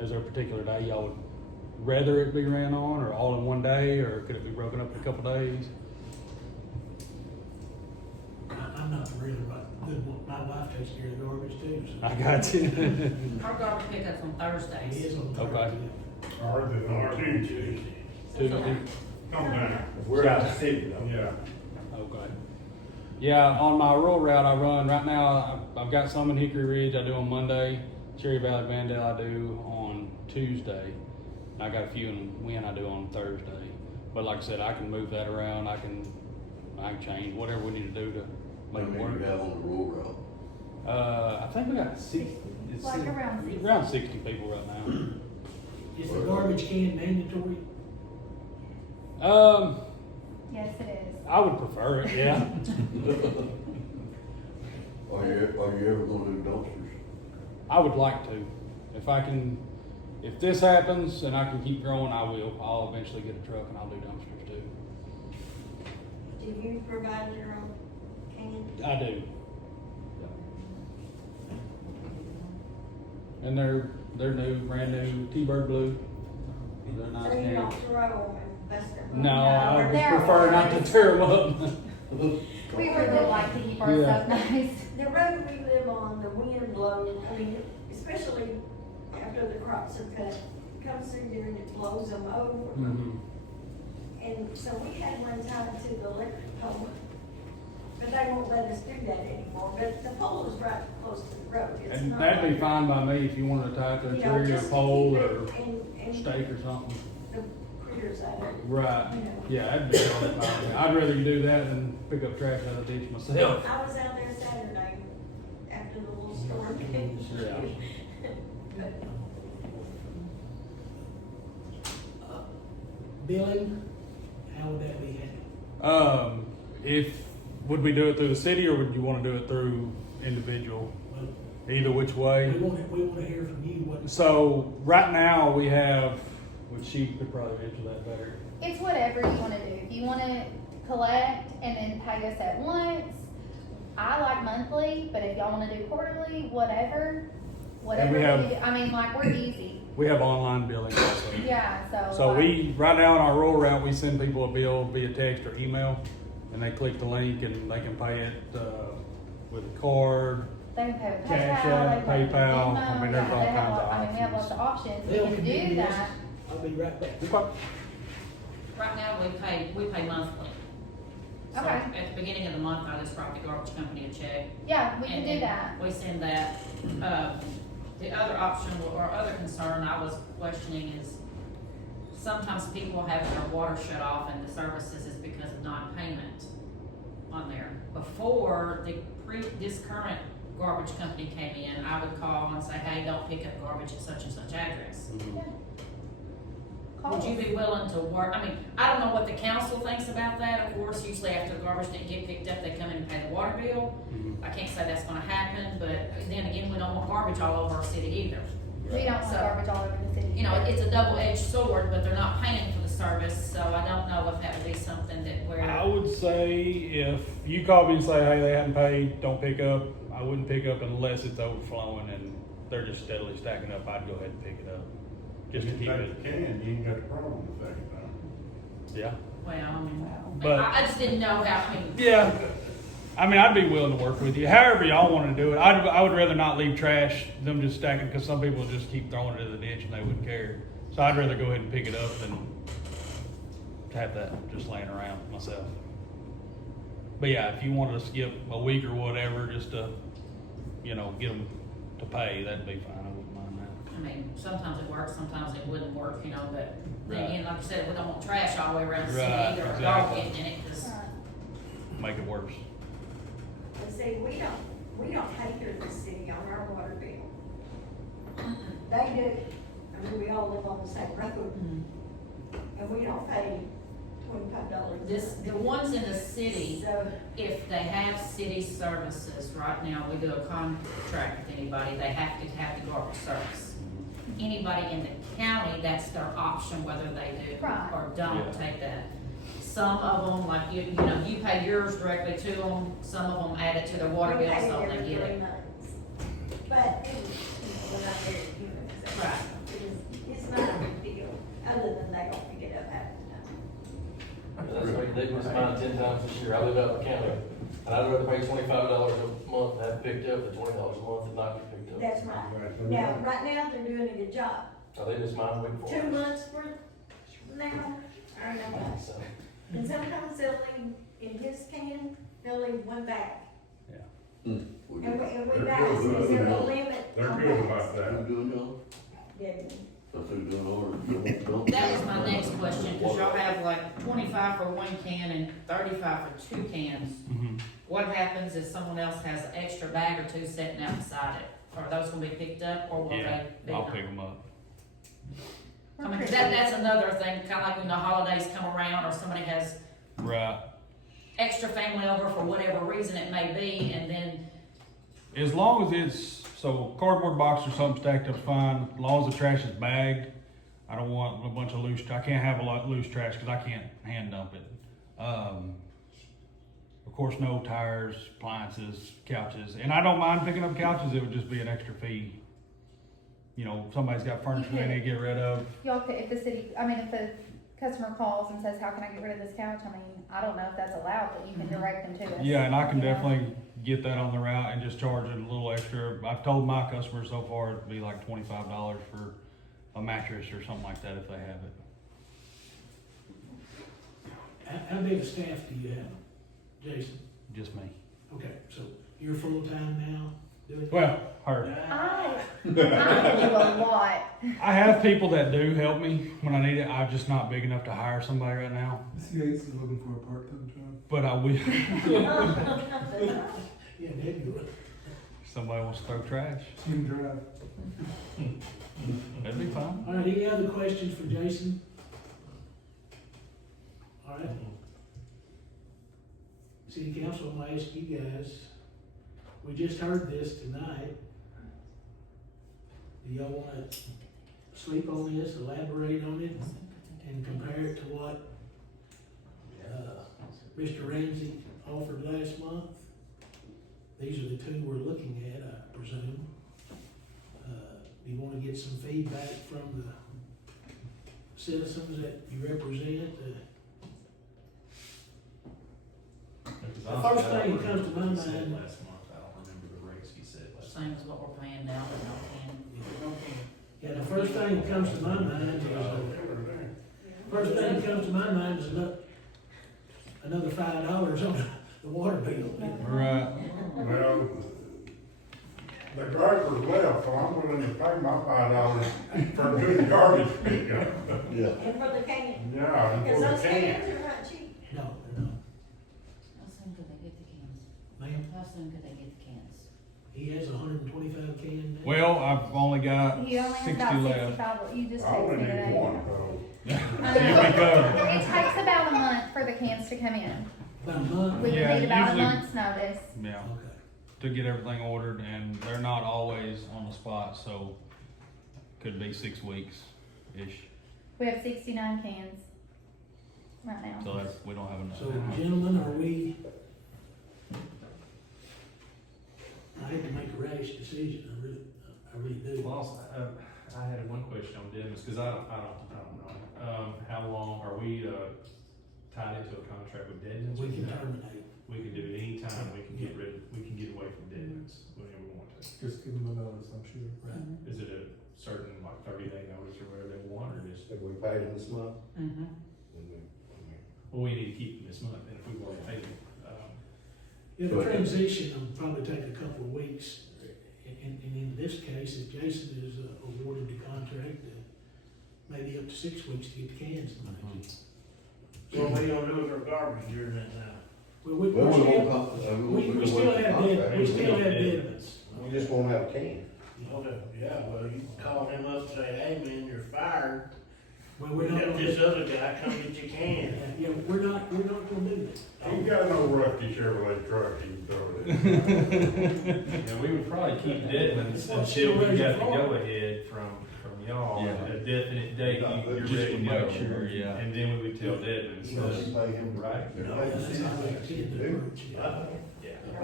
Is there a particular day y'all would rather it be ran on, or all in one day, or could it be broken up in a couple days? I'm not really good, my wife takes care of the garbage too, so. I got you. Our garbage pickup's on It Thursdays. is on Okay. Thursday. Or the Tuesday. Tuesday. Come down. We're out of the city though. Yeah. Okay. Yeah, on my rural route I run right now, I've got some in Hickory Ridge I do on Monday, Cherry Valley, Vandale I do on Tuesday. And I got a few in Wynn I do on Thursday. But like I said, I can move that around, I can change whatever we need to do to How make it many work. you have on the rural route? I think we got 60. Like around 60. Around 60 people right now. Is the garbage can mandatory? Yes, it is. I would prefer it, yeah. Are you ever gonna do dumpsters? I would like to. If this happens and I can keep growing, I will. I'll eventually get a truck and I'll do dumpsters too. Do you provide your own can? I do. And they're new, brand new, T-Bird blue. They're nice. So you and don't airy. throw them and bust them? No, I would they're prefer not to always- tear them up. We really like to keep our Yeah. stuff nice. The road we live on, the wind blows, I mean, especially after the crops are cut, comes through there and it blows them over. Mhm. And so we had one tied to the electric pole, but they won't let us do that anymore, but the pole is right close to the road. It's And not that'd be like- fine by me if you wanted to tie it to a You know, tree or just to pole keep or it and stake or something. the critters out of it. Right. You know. Yeah, that'd be totally fine. I'd rather you do that than pick up trash out of the ditch myself. I was out there Saturday after the little storm came. Yeah. But Billing, how would that be handled? Would we do it through the city or would you want to do it through individual? Well, Either which way. we want to hear from you what. So right now we have, which she could probably answer that better. It's whatever you wanna do. If you wanna collect and then pay us at once, I like monthly, but if y'all wanna do quarterly, whatever we have- you do. I mean, like, we're easy. We have online billing also. Yeah, so. So like, right now in our rural route, we send people a bill via text or email and they click the link and they can pay it, with a card. They can pay with Cash PayPal, App, they can pay with PayPal. Venmo, I mean, there's yeah, all they have kinds of I mean, we have lots of options. We They'll can continue do this. that. I'll be right back. Right now, we pay monthly. So Okay. at the beginning of the month, I just write the garbage company a check. Yeah, we can and do then that. We send that. The other option or other concern I was questioning is sometimes people have their water shut off and the services is because of non-payment on there. Before this current garbage company came in, I would call and say, hey, don't pick up garbage at such and such address. Would you be willing to work, I mean, I don't know what the council thinks about that, of course, usually after the garbage didn't get picked up, they come in and pay the water bill. I can't say that's gonna happen, but then again, we don't want garbage all over our city either. We don't want So, garbage all over the city. You know, it's a double-edged sword, but they're not paying for the service, so I don't know if that would be something that where. I would say if you call me and say, hey, they haven't paid, don't pick up, I wouldn't pick up unless it's overflowing and they're just steadily stacking up, I'd go ahead and pick it up. Just to keep it. You ain't got the problem the second time. Yeah. Well, But- I just didn't know how, I mean. Yeah. I mean, I'd be willing to work with you. However y'all want to do it. I would rather not leave trash, them just stacking, because some people just keep throwing it in the ditch and they wouldn't care. So I'd rather go ahead and pick it up than have that just laying around myself. But yeah, if you wanted to skip a week or whatever, just to, get them to pay, that'd be fine. I wouldn't mind that. mean, sometimes it works, sometimes it wouldn't work, you know, but then Right. again, like you said, we don't want trash all the way around the city Right, either, or dog exactly. getting in it, cause. Make it worse. But see, we don't pay here in the city on our water bill. They do. I mean, we all live on the same road, and we don't pay $25. The ones in the city, So, if they have city services, right now, we do a contract with anybody, they have to have the garbage service. Anybody in the county, that's their option, whether they do Right. or don't Yeah. take that. Some of them, like you know, you pay yours directly to them, some of them add it to their water we bill, pay so every they get 3 it. months. But it was, we're not very human, so. Right. It's not a big deal, other than they don't pick it up half the time. That's right, they missed mine 10 times this year, I live out in the county, and I'd rather pay $25 a month and have it picked up than $20 a month and not get picked up. That's right. Now, right now, they're doing a good job. Oh, they missed mine week before. 2 months worth now, I don't know. So, And sometimes they'll leave, in his can, they'll leave 1 bag. And we guys, is there a limit? They're on good that? about that. Who's doing y'all? Didn't. That's who's doing ours. That was my next question, cause y'all have like 25 for 1 can and 35 for 2 cans. Mm-hmm. What happens if someone else has an extra bag or 2 sitting out beside it? Are those gonna be picked up, or will Yeah, they be I'll not? pick them up. I mean, 'cause that's another thing, kinda like when the holidays come around, or somebody has Right. extra family over for whatever reason it may be, and then, As long as it's, so cardboard box or something stacked up fine, as long as the trash is bagged. I don't want a bunch of loose, I can't have a lot of loose trash, cause I can't hand dump it. Of course, no tires, appliances, couches, and I don't mind picking up couches, it would just be an extra fee. You know, somebody's got furniture they need to get rid of. Y'all could, if the city, I mean, if the customer calls and says, how can I get rid of this couch? I mean, I don't know if that's allowed, but you can direct them to us. Yeah, and I can you know? definitely get that on the route and just charge it a little extra. I've told my customers so far it'd be like $25 for a mattress or something like that if they have it. How big a staff do you have, Jason? Just me. Okay, so you're full-time now doing it? Well, her. I do a lot. I have people that do help me when I need it. I'm just not big enough to hire somebody right now. CAC is looking for a part-time job. But I will. Yeah, maybe you would. Somebody wants to throw trash. Team drive. That'd be fine. All right, any other questions for Jason? All right. City Council, I'm gonna ask you guys, we just heard this tonight. Do y'all wanna sleep on this, elaborate on it, and compare it to what, Mr. Ramsey offered last month? These are the 2 we're looking at, I presume. Do you wanna get some feedback from the citizens that you represent? The first thing that comes to my mind. Last month, I don't remember the rates he said last month. same as what we're paying now, but no can. Yeah, the first thing that comes to my mind is, another $5 on the water bill. Right. Well, the garbage left, so I'm willing to pay my $5 for good garbage pickup. Yeah. And for the can. Yeah, and Because for the those can. cans are not cheap. No. How soon could they get the cans? Ma'am, How soon could they get the cans? he has 125 can now. Well, I've only got You only have 60 about left. 65, you just I texted only me need today. one, so. You'll be covered. It takes about a month for the cans to come in. About a month? We would Yeah, need about a usually- month's notice. Yeah. Okay. To get everything ordered, and they're not always on the spot, so could be 6 weeks-ish. We have 69 cans right now. So that's, we don't have enough. So, gentlemen, are we, I hate to make a rash decision, I really do. Well, also, I had one question on Dennis, cause I don't know. How long are we, tied into a contract with Dennis? We can terminate. We can do it anytime, we can get away from Dennis whenever we want to. Just give them a notice, I'm sure. Right. Is it a certain, like, 30-day notice or whatever they want, or just, Have we paid him this month? Mm-hmm. well, we need to keep them this month, and if we've already paid them, Yeah, the transition will probably take a couple of weeks, and in this case, if Jason is awarded the contract, maybe up to 6 weeks to get the cans done. So what are you gonna do with our garbage during that now? Well, Well, we won't we still have deadlines. We just won't have a can. Okay, yeah, well, you can call him up and say, hey, man, you're fired. Well, We we're not got gonna, this other guy, come get your can. yeah, we're not gonna do that. Ain't got no rusty Chevrolet truck you can throw it. Yeah, we would probably keep Deadman's until we got the go-ahead from y'all, Yeah. a definite date you're Just ready to to make go. sure, yeah. And then we would tell Deadman's, You know, you pay him, right? No, pay the That's city, how they intend to approach it. Yeah. But I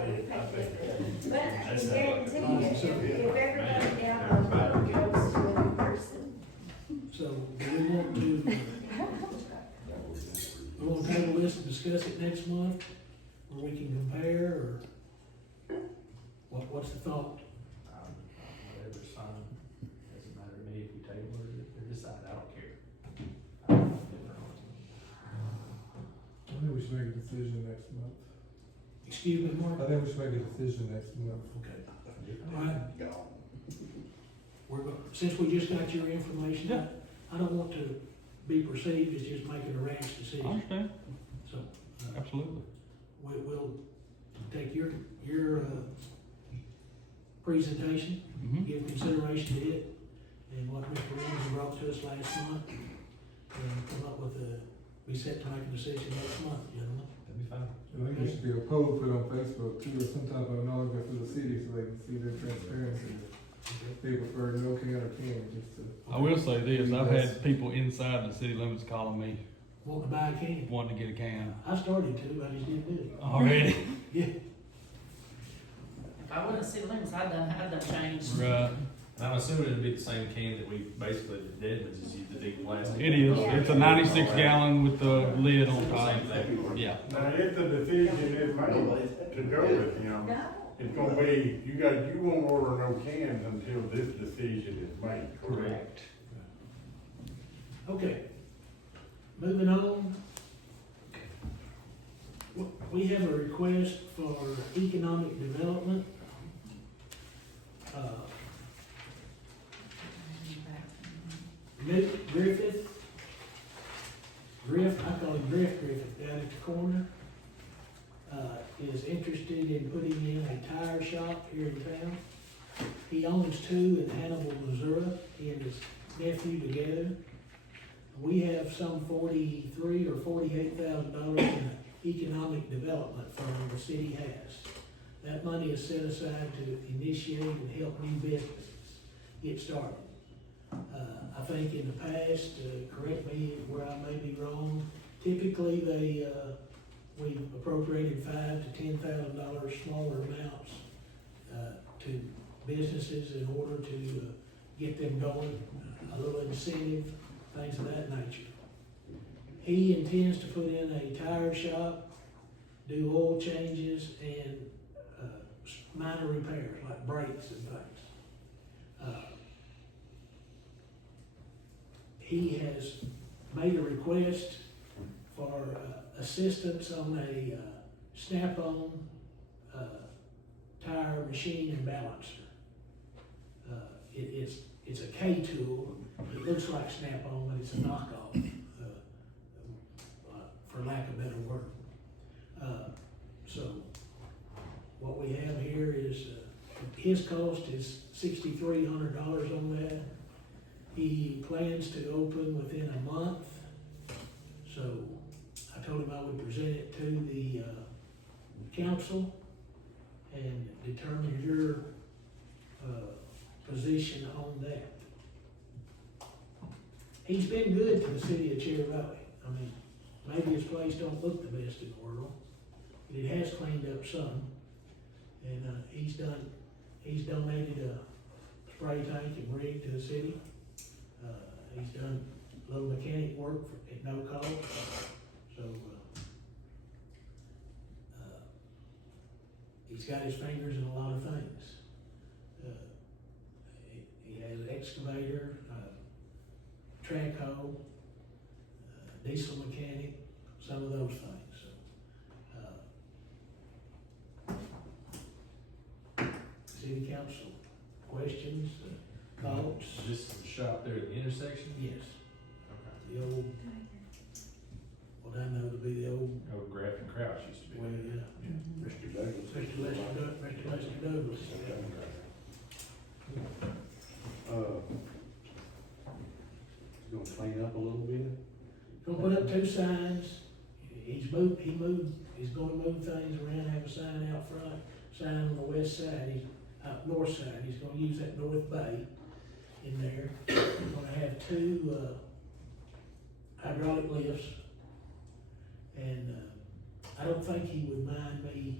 can guarantee you, if everybody down our road goes to a new person, So, do we want to, we want to table this and discuss it next month, where we can compare, or what's the thought? Whatever's fine, doesn't matter to me if we table it or decide, I don't care. I don't know. I think we should make a decision next month. Excuse me, Mark? I think we should make a decision next month. Okay. All right. We're going, since we just got your information, Yeah. I don't want to be perceived as just making a rash I decision. understand, So, absolutely. we'll take your presentation, Mhm. give consideration to it, and what Mr. Williams brought to us last month, and come up with be set to make a decision next month, gentlemen. That'd be fine. I think there should be a poll put on Facebook too, or some type of acknowledgement for the city so they can see their transparency. They prefer no can or can, just to. I will say this, I've had people inside the city limits calling me, Want to buy a can? wanting to get a can I started to, but I just didn't do it. already. Yeah. If I wouldn't see limits, I'd done changed. Right, And I'm assuming it'd be the same can that we basically, the Deadman's is used, the big plastic. it is, it's a 96 gallon with the lid on top. Same thing. Yeah, Now, if the decision is made to go with him, no. it's gonna be, you won't order no cans until this decision is made, correct? Okay. Moving on. We have a request for economic development. Nick Griffith, I call him Griffith, down at the corner, is interested in putting in a tire shop here in town. He owns 2 in Hannibal, Missouri, he and his nephew together. We have some $43,000 or $48,000 in economic development fund the city has. That money is set aside to initiate and help new businesses get started. I think in the past, correct me where I may be wrong, typically we appropriated $5,000 to $10,000 smaller amounts to businesses in order to get them going, a little incentive, things of that nature. He intends to put in a tire shop, do oil changes and minor repairs like brakes and things. He has made a request for assistance on a Snap-on tire machine and balancer. It's a K-tool. It looks like Snap-on, but it's a knockoff, for lack of better word. So what we have here is his cost is $6,300 on that. He plans to open within a month. So I told him I would present it to the council and determine your position on that. He's been good to the city of Cherry Valley. I mean, maybe his place don't look the best in the world, but it has cleaned up some. And he's donated a spray tank and rig to the city. He's done a little mechanic work at no cost. So he's got his fingers in a lot of things. He has an excavator, track hoe, diesel mechanic, some of those things. So, City Council questions, thoughts? Is this the shop there at the intersection? Yes, Okay. the old, what I know to be the old, Oh, Graff and Crouch used to be. well, yeah, Mr. Douglas. Mr. Lester Douglas. Gonna clean up a little bit? Gonna put up 2 signs, he's gonna move things around, have a sign out front, sign on the west side, north side, he's gonna use that north bay in there. He's gonna have 2, hydraulic lifts. And, I don't think he would mind me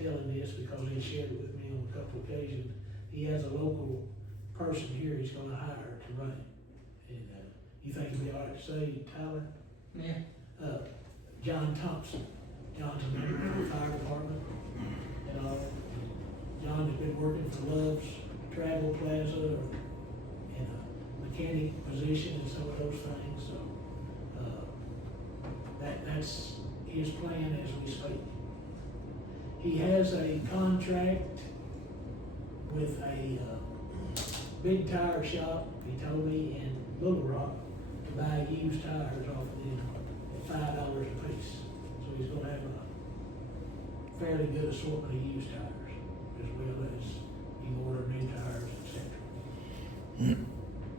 telling this because he shared it with me on a couple occasions. He has a local person here he's gonna hire to run it. And, you think it'd be all right to say, Tyler? Yeah. John Thompson. John's a member of the fire department and all. John has been working for Love's Travel Plaza or in a mechanic position and some of those things, so, that's his plan as we speak. He has a contract with a, big tire shop, he told me, in Little Rock, to buy used tires off of them at $5 a piece. So he's gonna have a fairly good assortment of used tires, as well as you can order new tires, etc.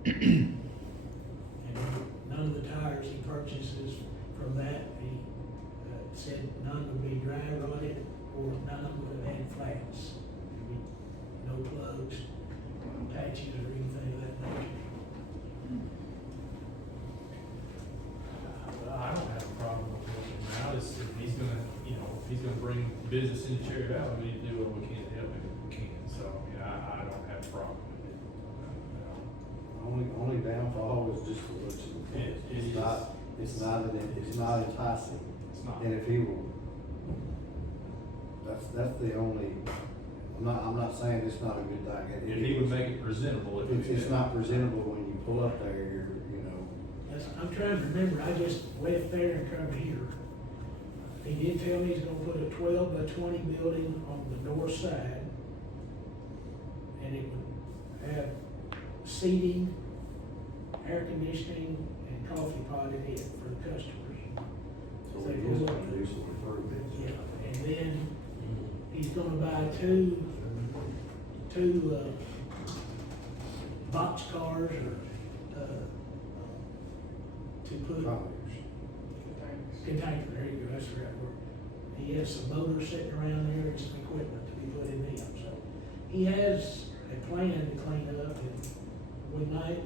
And none of the tires he purchases from that, he said none would be dry rotted, or none of them would have had flats. There'd be no plugs, patches, or anything of that nature. I don't have a problem with it. Now, if he's gonna, if he's gonna bring business into Cherry Valley, we need to do what we can to help him if we can. So, I don't have a problem with it. Only downfall is just the looks of the place. It's not enticing. It's not. And if he will, that's the only, I'm not saying it's not a good thing. If he would make it presentable, It's not presentable when you pull up there, I'm trying to remember, I just left there and come here. He did tell me he's gonna put a 12 by 20 building on the north side. And it would have seating, air conditioning, and coffee pot in it for the customers. So he is gonna do some improvements. Yeah, and then he's gonna buy two box cars or, to put. Container, there you go, that's the right word. He has some motors sitting around there and some equipment to be put in them, so. He has a plan to clean it up, and we might,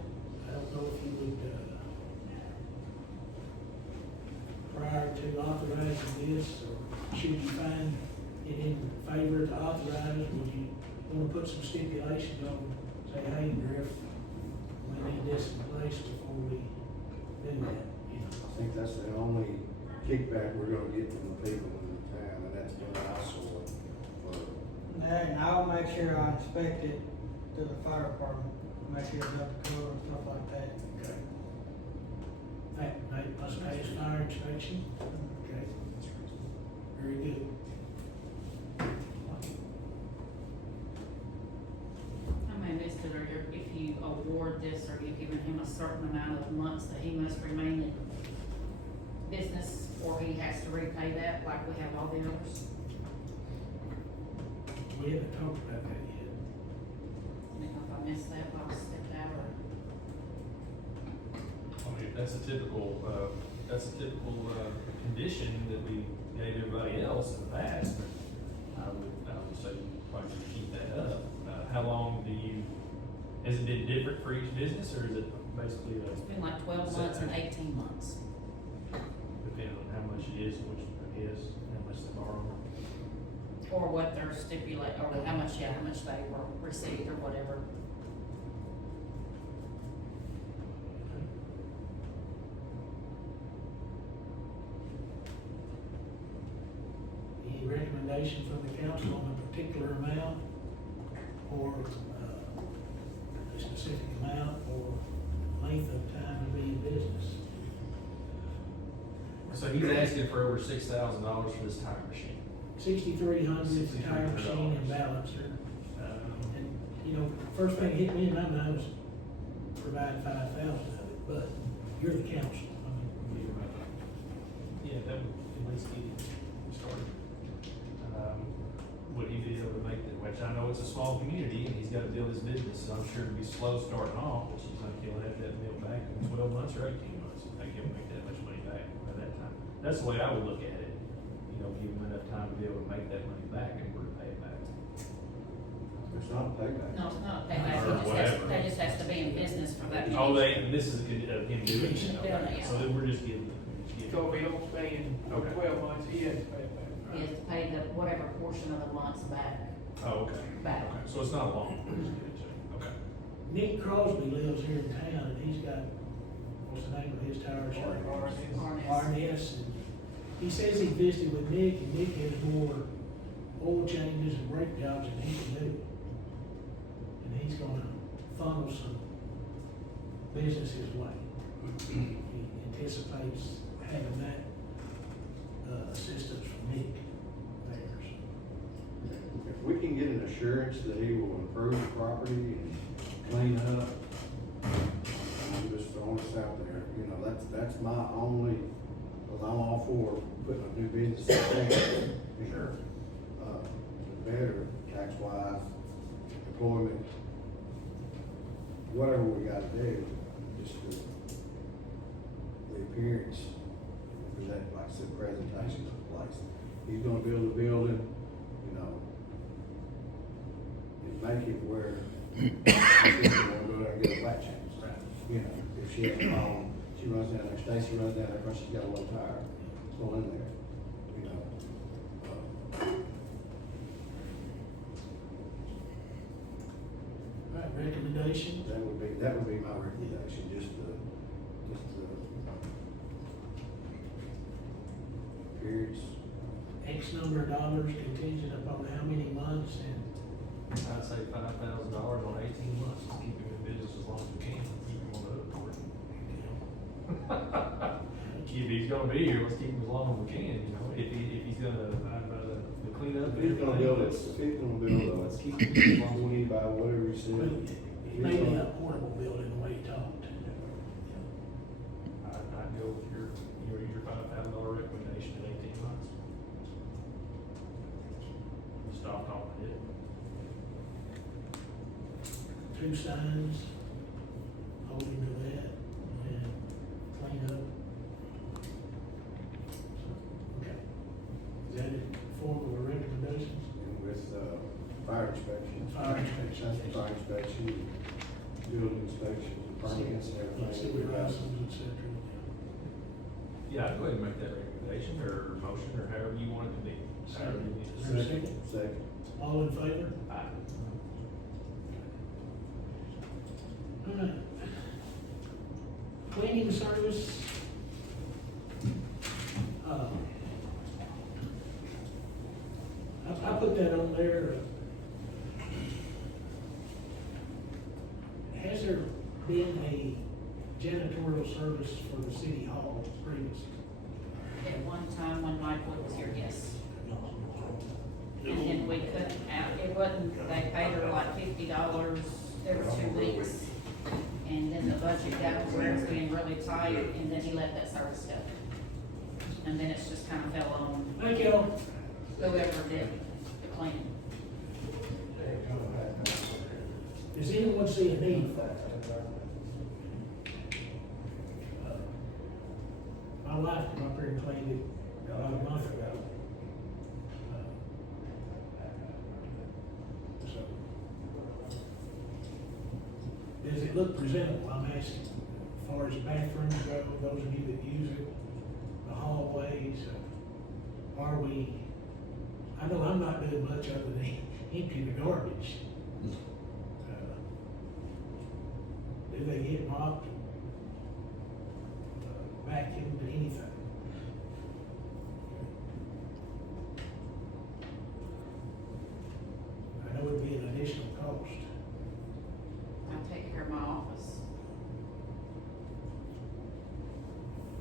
I don't know if you would, prior to authorizing this, or should you find it in favor to authorize, would you wanna put some stipulations on, say, hey, Griff, we need this in place before we do that, I think that's the only kickback we're gonna get from the people in the town, and that's been eyesore. And I'll make sure I inspect it to the fire department, make sure it's got the color and stuff like that. Okay. That must pass fire inspection? Okay. Very good. I may have missed it earlier, if you award this, or you've given him a certain amount of months that he must remain in business, or he has to repay that like we have all the others? We haven't talked about that yet. I don't know if I missed that while I stepped out, or. I mean, if that's a typical, condition that we gave everybody else in the past, I would say you probably should keep that up. How long has it been different for each business, or is it basically It's been like 12 months and 18 months. depending on how much it is, which it is, how much they borrow? Or what they're or how much they were received or whatever. Any recommendation from the council on a particular amount, or, a specific amount, or length of time to be in business? So he's asking for over $6,000 for this tire machine. 6,300 for tire machine and balancer. And, know, first thing hit me in my mind was provide 5,000 of it, but you're the council. I mean, Yeah, that would at least get him started. Would he be able to make that, which I know it's a small community and he's gotta build his business, so I'm sure it'd be slow starting off, but you think he'll have that mill back in 12 months or 18 months? You think he'll make that much money back by that time? That's the way I would look at it. You know, give him enough time to be able to make that money back and we're to pay it back. It's not a payback. No, it's not a payback, Or whatever. they just has to be in business for that. Oh, and this is him doing it, Doing it, okay. yeah. So then we're just giving. So if he don't stay in Okay. 12 months, he has to pay it back. He has to pay the, whatever portion of the months back. Oh, okay. Back. Okay, so it's not long, we're just giving it to him, okay. Nick Crosby lives here in town, and he's got, what's the name of his tire shop? Arness. And he says he visited with Nick, and Nick has more oil changes and brake jobs than he can do. And he's gonna funnel some business his way. He anticipates having that, assistance from Nick there. If we can get an assurance that he will improve the property and clean up, I'm just throwing this out there, you know, that's my only, because I'm all for putting a new business in there. Sure. Better tax-wise, employment, whatever we gotta do, just the appearance, present, like I said, presentation of the place. He's gonna build a building, you know, and make it where people wanna go there and get a flat change. You know, if she has a problem, she runs down there, Stacy runs down there, because she's got a low tire, it's going in there, you know. Right, recommendation? That would be my recommendation, just the appearance. X number of dollars contingent upon how many months and I'd say $5,000 on 18 months, just keep him in business as long as we can, keep him on the hook for it. If he's gonna be here, let's keep him as long as we can, you know, if he's gonna, the cleanup. If he's gonna build it, let's keep it as long as we need by whatever he said. maybe a portable building the way you talked. I'd go with your $5,000 recommendation in 18 months. Stop talking it. 2 signs, holding to that, and clean up. Okay. Is that it, form of a recommendation? And with, fire inspections. Fire inspection. That's fire inspection, building inspections, permits and Civil everything. license, et cetera. Yeah, I'd go ahead and make that recommendation or motion or however you want it to be. However you need it. Is there a second? Second. All in favor? Aye. Alright. Cleaning service. I put that on there. Has there been a janitorial service for the city hall previously? At one time when Mike Wood was here, yes. And then we couldn't it wasn't, they paid her like $50 every 2 weeks. And then the budget got to where it was being really tight, and then he let that service go. And then it's just kind of fell on Thank you. whoever did the cleaning. Does anyone see a need? My wife came up here and cleaned it about a month ago. So, does it look presentable? I'm asking, as far as the bathrooms go, those of you that use it, the hallways, are we, I know I'm not doing much other than empty the garbage. Do they get mopped, vacuumed, anything? I know it'd be an additional cost. I take care of my office.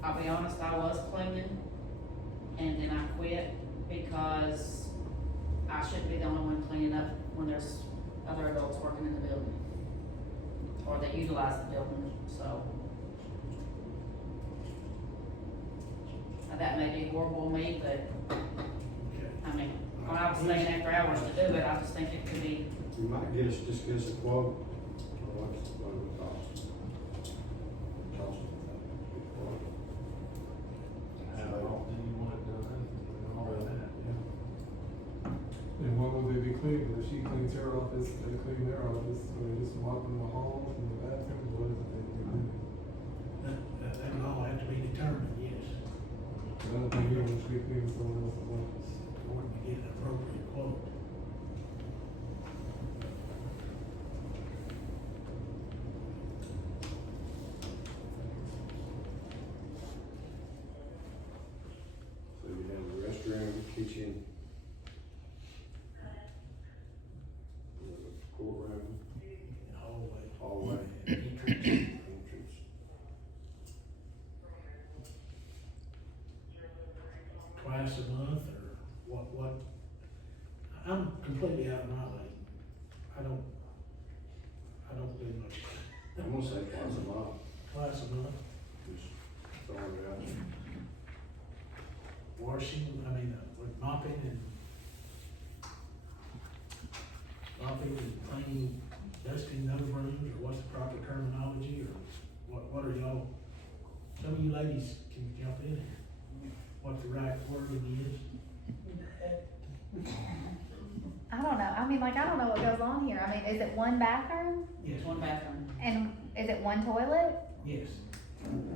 I'll be honest, I was cleaning, and then I quit because I shouldn't be the only one cleaning up when there's other adults working in the building. Or that utilize the building, so. Now, that may be horrible of me, but, I mean, when I was staying after hours to do it, I just think it could be, You might get us, discuss a quote, or what it would cost. How often you want it done, and all of that, yeah. And when will they be cleaned? If she cleans her office, they clean their office, or they just mopping the halls and the bathrooms, what is it they do? That will all have to be determined, yes, I don't think you want to be cleaning someone else's office. or to get an appropriate quote. So you have the restroom, kitchen, courtroom, hallway, entrance. Twice a month, or what? I'm completely out of my league. I don't do much. I'm gonna say twice a month, Twice a month, just throwing it out. washing, with mopping and cleaning, dusting those rooms, or what's the proper terminology, or what are y'all? Some of you ladies can jump in here, what the right wording is. I don't know, I don't know what goes on here, is it one bathroom? Yes. one bathroom. And is it one toilet Yes.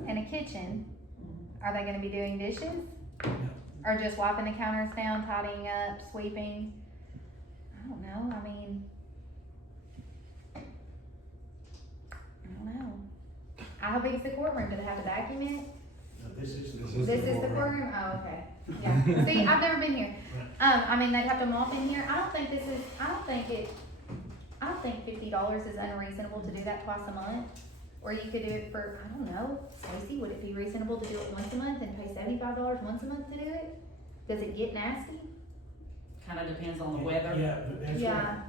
and a kitchen? Are they gonna be doing dishes? No. Or just wiping the counters down, tidying up, sweeping? I don't know, I don't know. How big is the courtroom? Do they have to vacuum it? No, this is This is the courtroom? Oh, okay. Yeah. See, I've never been here. They'd have to mop in here. I don't think $50 is unreasonable to do that twice a month. Or you could do it for, I don't know, Stacy, would it be reasonable to do it once a month and pay $75 once a month to do it? Does it get nasty? Kinda depends on the weather. Yeah, but that's right. Yeah.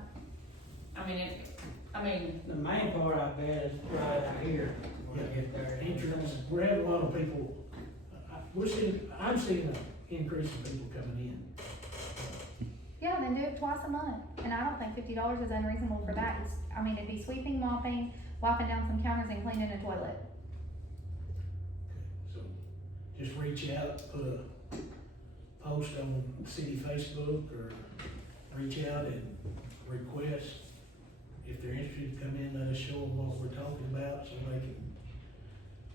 The main part I bet is right out here, when you get there. Entrance, we're having a lot of people, I'm seeing an increase in people coming in. Yeah, then do it twice a month. And I don't think $50 is unreasonable for that. It'd be sweeping, mopping, wiping down some counters and cleaning a toilet. So, just reach out, put a post on city Facebook, or reach out and request. If they're interested to come in, let us show them what we're talking about, so they can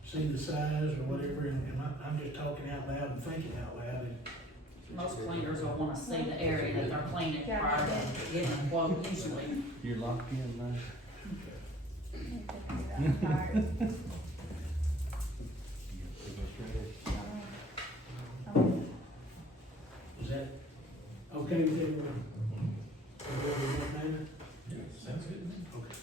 see the size or whatever, and I'm just talking out loud and thinking out loud, and Most cleaners will wanna see the area that they're cleaning Yeah. prior to getting a quote usually. You're locked in now. I'm tired. is that okay with everyone? Everybody in that manner? Sounds good. Okay.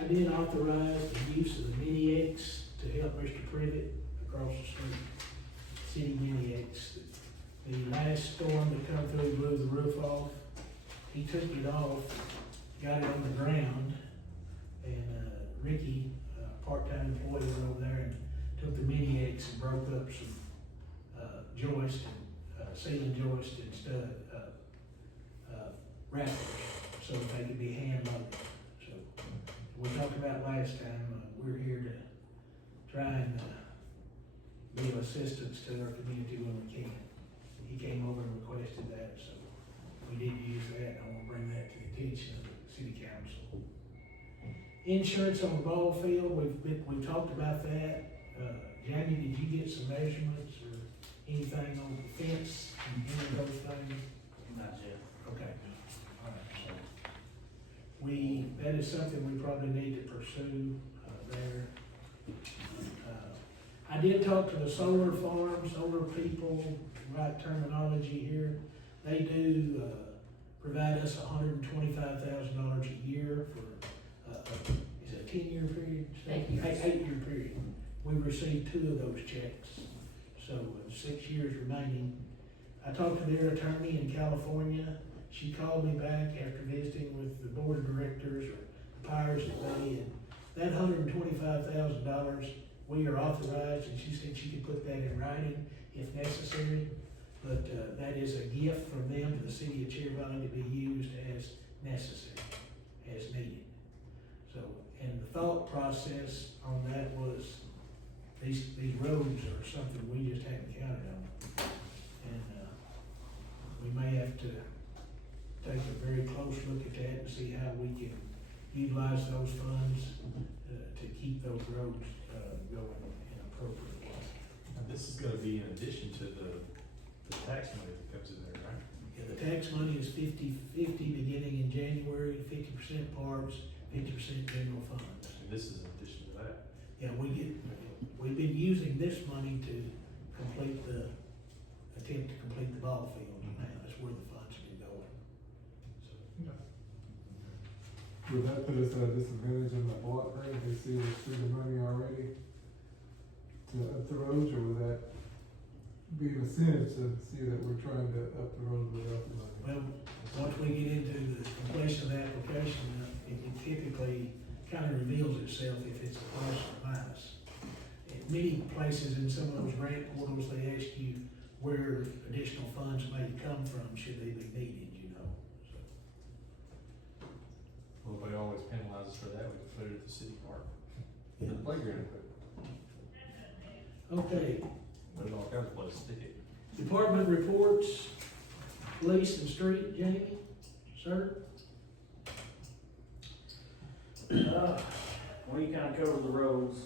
I did authorize the use of the Mini X to help Mr. Privet across the street. City Mini X. The last storm that come through blew the roof off. He took it off, got it on the ground, and, Ricky, part-time employee, went over there and took the Mini X and broke up some, joist and, ceiling joist and stud, wrappers, so that they could be hand loaded. So, we talked about last time, we're here to try and, be of assistance to our community when we can. He came over and requested that, so we did use that, and I wanna bring that to the attention of the city council. Insurance on the ball field, we've talked about that. Jamie, did you get some measurements or anything on the fence, and any of those things? Not yet. Okay, all right, so that is something we probably need to pursue, there. I did talk to the solar farm, solar people, right terminology here. They do, provide us $125,000 a year for, 10-year period? 8 years. 8-year period. We received 2 of those checks, so 6 years remaining. I talked to their attorney in California. She called me back after visiting with the board of directors or the powers that be, and that $125,000, we are authorized, and she said she could put that in writing if necessary. But that is a gift from them to the city of Cherry Valley to be used as necessary, as needed. So, and the thought process on that was, these roads are something we just hadn't counted on. And we may have to take a very close look at that and see how we can utilize those funds to keep those roads going in an appropriate way. And this is gonna be in addition to the tax money that comes in there, right? Yeah, the tax money is 50-50 beginning in January, 50% parks, 50% general funds. And this is in addition to that. Yeah, we've been using this money to attempt to complete the ball field now, that's where the funds have been going. So, Would that put us at a disadvantage in the block grant? They see us through the money already to up the roads, or would that be an incentive to see that we're trying to up the road without the money? well, once we get into the completion of the application, it typically kind of reveals itself if it's a plus or minus. In many places in some of those grant portals, they ask you where additional funds may come from, should they be needed, you know, so. Well, if they always penalize us for that, we can put it at the city park. The playground equipment. Okay, There's all kinds of places to stick it. department reports, police and street, Jamie, sir? We kind of cover the roads.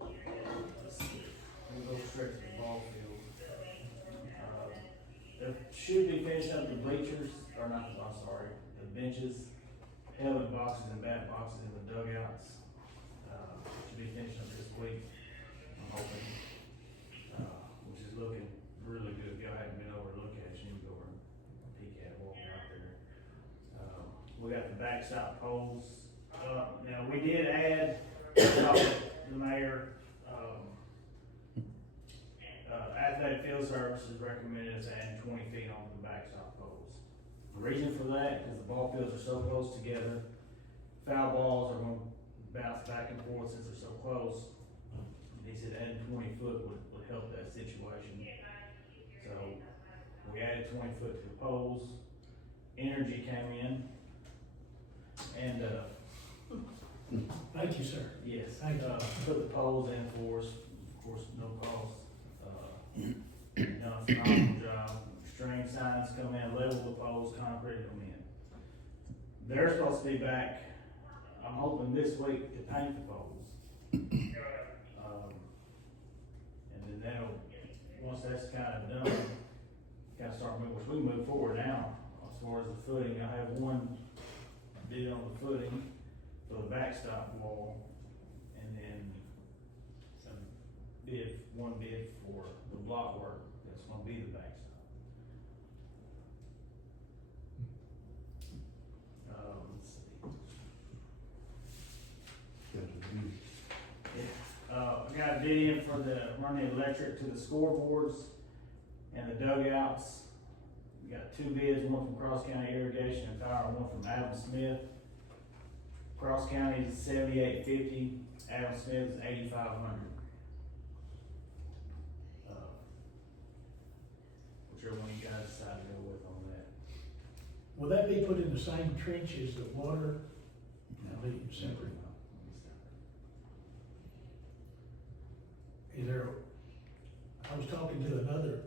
Let's see. We'll go straight to the ball field. There should be finishing up the bleachers, or not, I'm sorry, the benches, helmet boxes and bat boxes in the dugouts. Should be finishing up this week, I'm hoping, which is looking really good. If y'all haven't been over to look at it, you need to go over and peek at it, walk out there. We got the backstop poles up. Now, we did add, the mayor, Athletic Field Services recommended us adding 20 feet onto the backstop poles. The reason for that, because the ball fields are so close together, foul balls are going to bounce back and forth since they're so close. He said adding 20 foot would help that situation. So we added 20 foot to the poles. Energy came in and, Thank you, sir. yes, Thank you. put the poles in for us, of course, no cost. Done a phenomenal job. String signs come in, level the poles, concrete them in. They're supposed to be back, I'm hoping this week to paint the poles. And then that'll, once that's kind of done, kind of start moving, which we can move forward now as far as the footing. I have one bid on the footing for the backstop wall, and then one bid for the block work that's gonna be the backstop. Let's see. I got a bid in for running the electric to the scoreboards and the dugouts. We got 2 bids, one from Cross County Irrigation and Power, and one from Adam Smith. Cross County is $78.50, Adam Smith is $8,500. Whichever one you guys decide to go with on that. Will that be put in the same trench as the water? That'll be separate. Is there, I was talking to another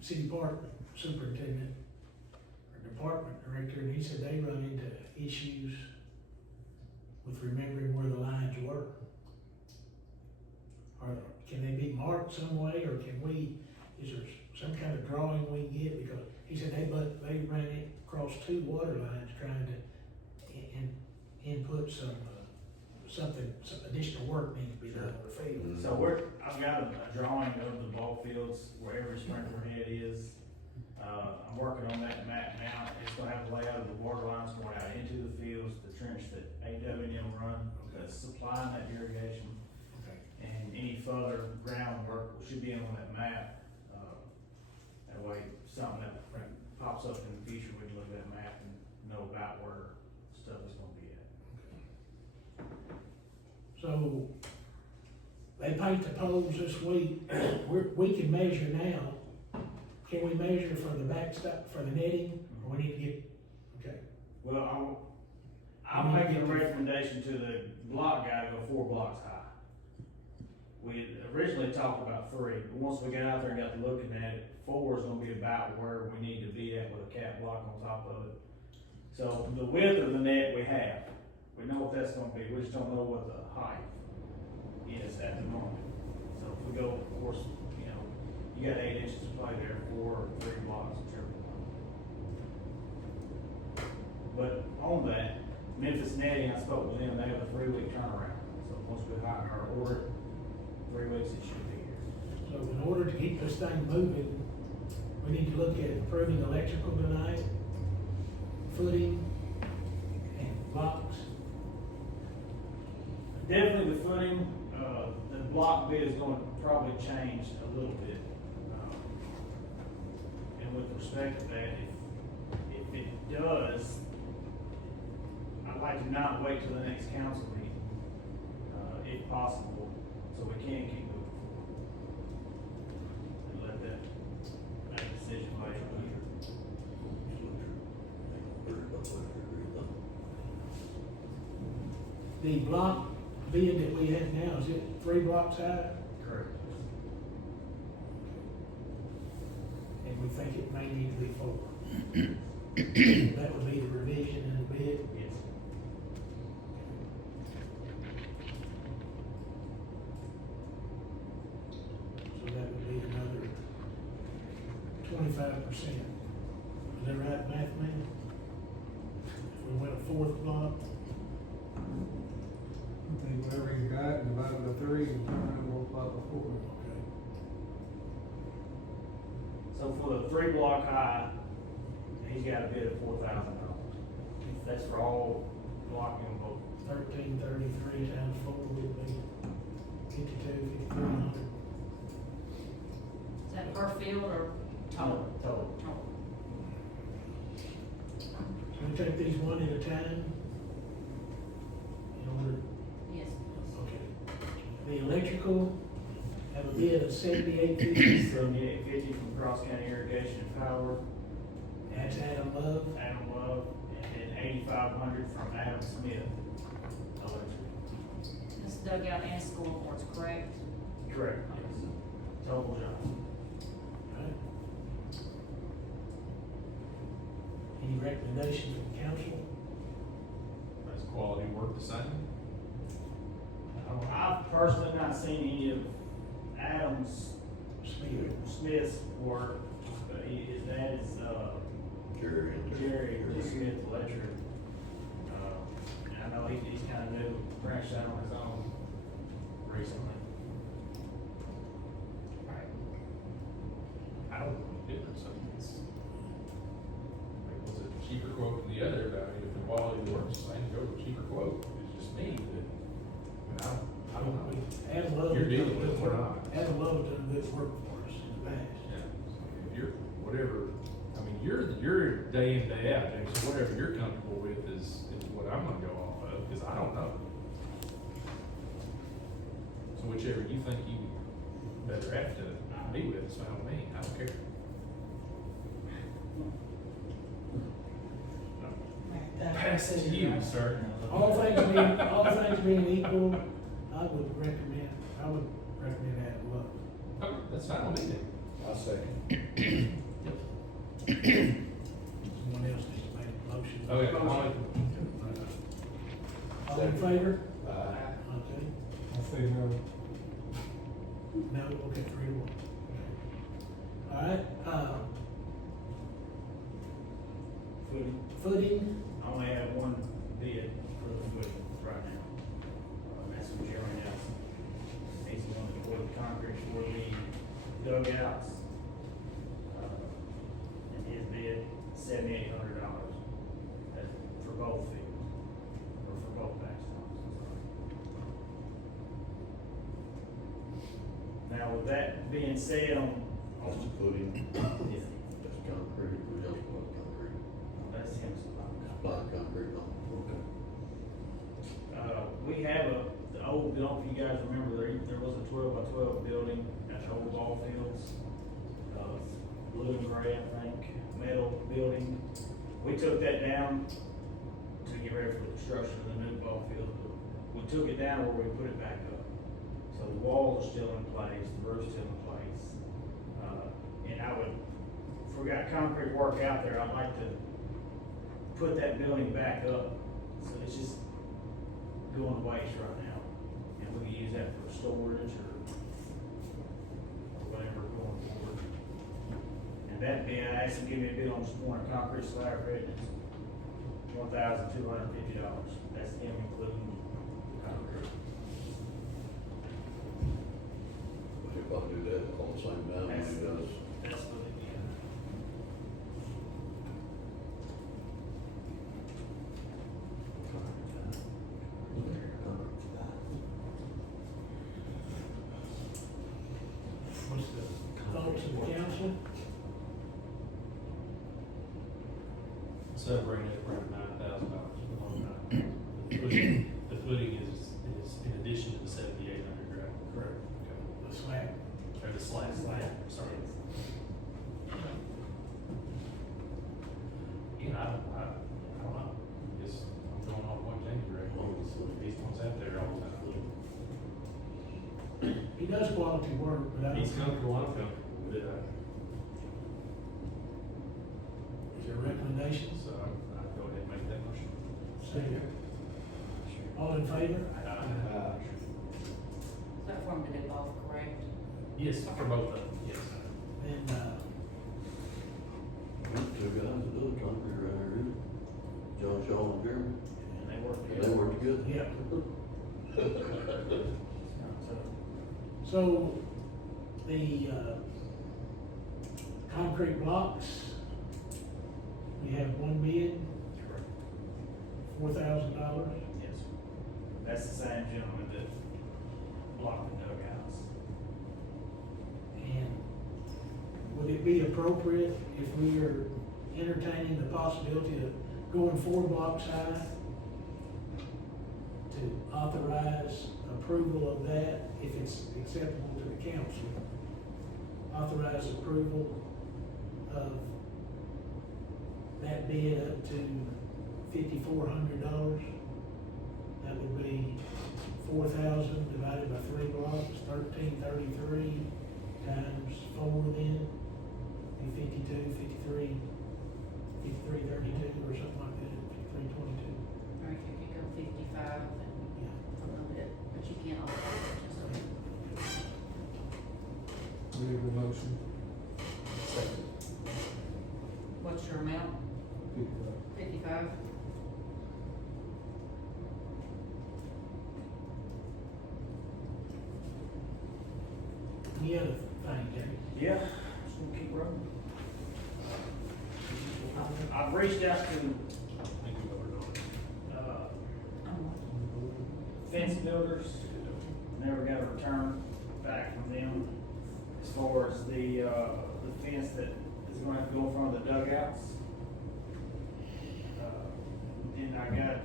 city park superintendent or department director, and he said they run into issues with remembering where the lines were. Can they be marked some way, or is there some kind of drawing we can get? Because he said they ran it across 2 water lines trying to input some additional work needs to be done on the field. So I've got a drawing of the ball fields where every sprinkler head is. I'm working on that map now. It's gonna have the layout of the water lines going out into the fields, the trench that AW&M run, that's supplying that irrigation. Okay. And any further groundwork should be in on that map. That way, something that pops up in the future, we can look at that map and know about where stuff is gonna be at. So, they paint the poles this week, we can measure now. Can we measure for the backstop, for the netting, or we need to get, okay? Well, I'm making a recommendation to the block guy to go 4 blocks high. We originally talked about 3, but once we got out there and got to looking at it, 4 is gonna be about where we need to be at with a cap block on top of it. So the width of the net we have, we know what that's gonna be, we just don't know what the height is at the moment. So if we go, of course, you know, you got 8 inches to play there, 4 or 3 blocks, whichever one. But on that, Memphis Netting, I spoke with them, they have a 3-week turnaround. So once we hire our order, 3 weeks it should be here. So in order to keep this thing moving, we need to look at improving electrical tonight, footing, and blocks. Definitely the footing, the block bid is gonna probably change a little bit. And with respect to that, if it does, I'd like to not wait till the next council meeting, if possible, so we can keep moving forward. And let that decision later. The block bid that we have now, is it 3 blocks high? Correct. And we think it may need to be 4. That would be the revision in the bid. Yes. So that would be another 25%. Is that right, math man? If we went a 4th block, I think whatever he's got, divide it by 3, and turn around and multiply by 4. okay. So for the 3 block high, he's got a bid of $4,000. That's for all blocking them both. 1333 times 4 would be 5,300. Is that per field or total? Total. Total. So we take these one at a time? In order, Yes. okay. The electrical, have a bid of 7850. 7850 from Cross County Irrigation and Power, That's Adam Love. Adam Love, and then 8500 from Adam Smith. Electric. This dugout and scoreboards, correct? Correct, yes. Total job. Right. Any recommendation from the council? Is quality work the same? I've personally not seen any of Adam's Smith's work, but his dad is, Jerry Smith Electric. And I know he's kind of new, branched out on his own recently. I don't know the difference. I mean, it's, like, was it a cheaper quote than the other? I mean, if the quality of the work is the same, go with a cheaper quote. It's just me, but, I don't know. Adam Love. You're dealing with it or not. Adam Love done good work for us in the past. Yeah, so if you're, whatever, I mean, you're day in, day out, James, so whatever you're comfortable with is what I'm gonna go off of, because I don't know. So whichever you think you better have to be with, it's fine with me, I don't care. Pass it to you, sir. All things being equal, I would recommend Adam Love. Okay, that's fine with me then. I second. Someone else needs to make a motion. Oh, yeah, Molly. All in favor? Aye. Okay. I say no. No, okay, 3-1. All right, footing, I only have one bid for the footing right now. That's from Jeremy Nelson. He's the one that poured the concrete for the dugouts. Now, with that being said, That's the footing, yeah, that's concrete, what else was concrete? that's him. Supply concrete, no, okay. We have the old, I don't know if you guys remember, there was a 12 by 12 building at the old ball fields. Blue and gray, I think, metal building. We took that down to get ready for the construction of the new ball field. We took it down where we put it back up. So the walls are still in place, the roof's still in place. And I would, if we got concrete work out there, I'd like to put that building back up. So it's just going to waste right now. And we can use that for storage or whatever going forward. And that being, I asked him to give me a bid on this morning, concrete slab ready, $1,250. That's him including the concrete. But if I do that on the same time, That's- he does. That's what it is. What's the thoughts of the council? So bring it around $9,000 for a long time. The footing is in addition to the 7,800, right? Correct. The slab. Or the slab, sorry. You know, I don't know, just, I'm going off what James read, these ones out there all the time. He does quality work, but I don't. He's comfortable, I'm comfortable with it, Is there recommendations? so I'd go ahead and make that motion. Second. All in favor? So for them to do both, correct? Yes, for both of them, yes. And, Two guys that do the concrete right here, really. John Shaw and Jeremy, And they work and they together. work together. yeah, So, so the, concrete blocks, we have one bid, $4,000. yes, that's the same gentleman that blocked the dugouts. And would it be appropriate if we are entertaining the possibility of going 4 blocks high to authorize approval of that, if it's acceptable to the council? Authorize approval of that bid up to $5,400. That would be 4,000 divided by 3 blocks, 1,333 times 4 then, be 52, 53, 5332 or something like that, 5322. Or if you could go 55 and Yeah. a little bit, but you can't all just over. We have a motion. What's your amount? 55? Any other thing, Jay? Yeah, just gonna keep rolling. I've reached out to, fence builders, never got a return back from them as far as the fence that is gonna have to go in front of the dugouts. Then I got,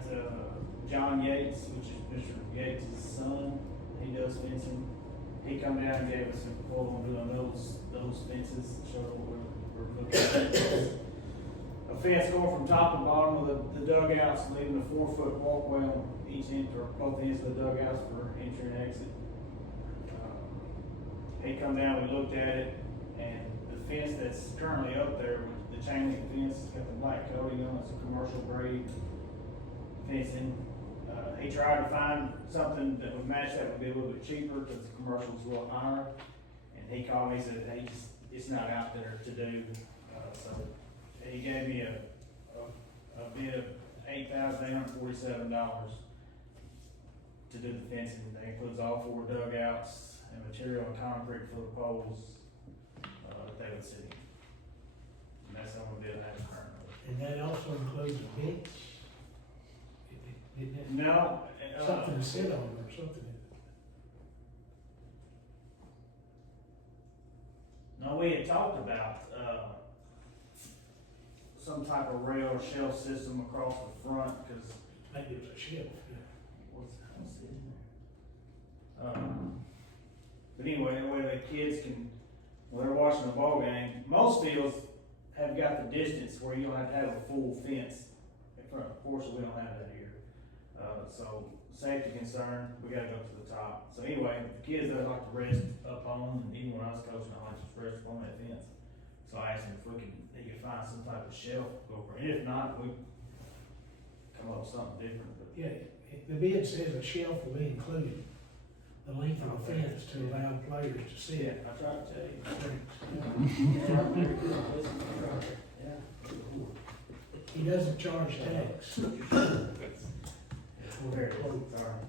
John Yates, which is Mr. Yates' son, he does fencing. He come down and gave us a quote on doing those fences, show what we're looking at. A fence going from top to bottom of the dugouts, leaving a 4-foot walkway on each end, or both ends of the dugouts for entry and exit. He come down, we looked at it, and the fence that's currently up there, the chain link fence, it's got the black coating on it, it's a commercial grade fencing. He tried to find something that would match that would be a little bit cheaper, because the commercial's a little higher. And he called me, said, hey, it's not out there to do, so he gave me a bid of $8,847 to do the fencing. That includes all 4 dugouts and material and concrete for the poles, that they would see. And that's the only bid I have currently. And that also includes a bench? Didn't it? No. Something to sit on or something? we had talked about, some type of rail or shelf system across the front, cause Maybe it's a shelf, yeah. what's it in there? But anyway, that way the kids can, when they're watching the ball game, most fields have got the distance where you don't have to have a full fence in front. Unfortunately, we don't have that here. So safety concern, we gotta go to the top. So anyway, the kids that like to rest up on, and even when I was coaching, I like to rest up on that fence. So I asked him if they could find some type of shelf to go over, and if not, we come up with something different, but. Yeah, the bid says a shelf will be included, the length of the fence to allow players to sit. Yeah, I tried to tell you. Yeah. He doesn't charge tax. Very close, sorry.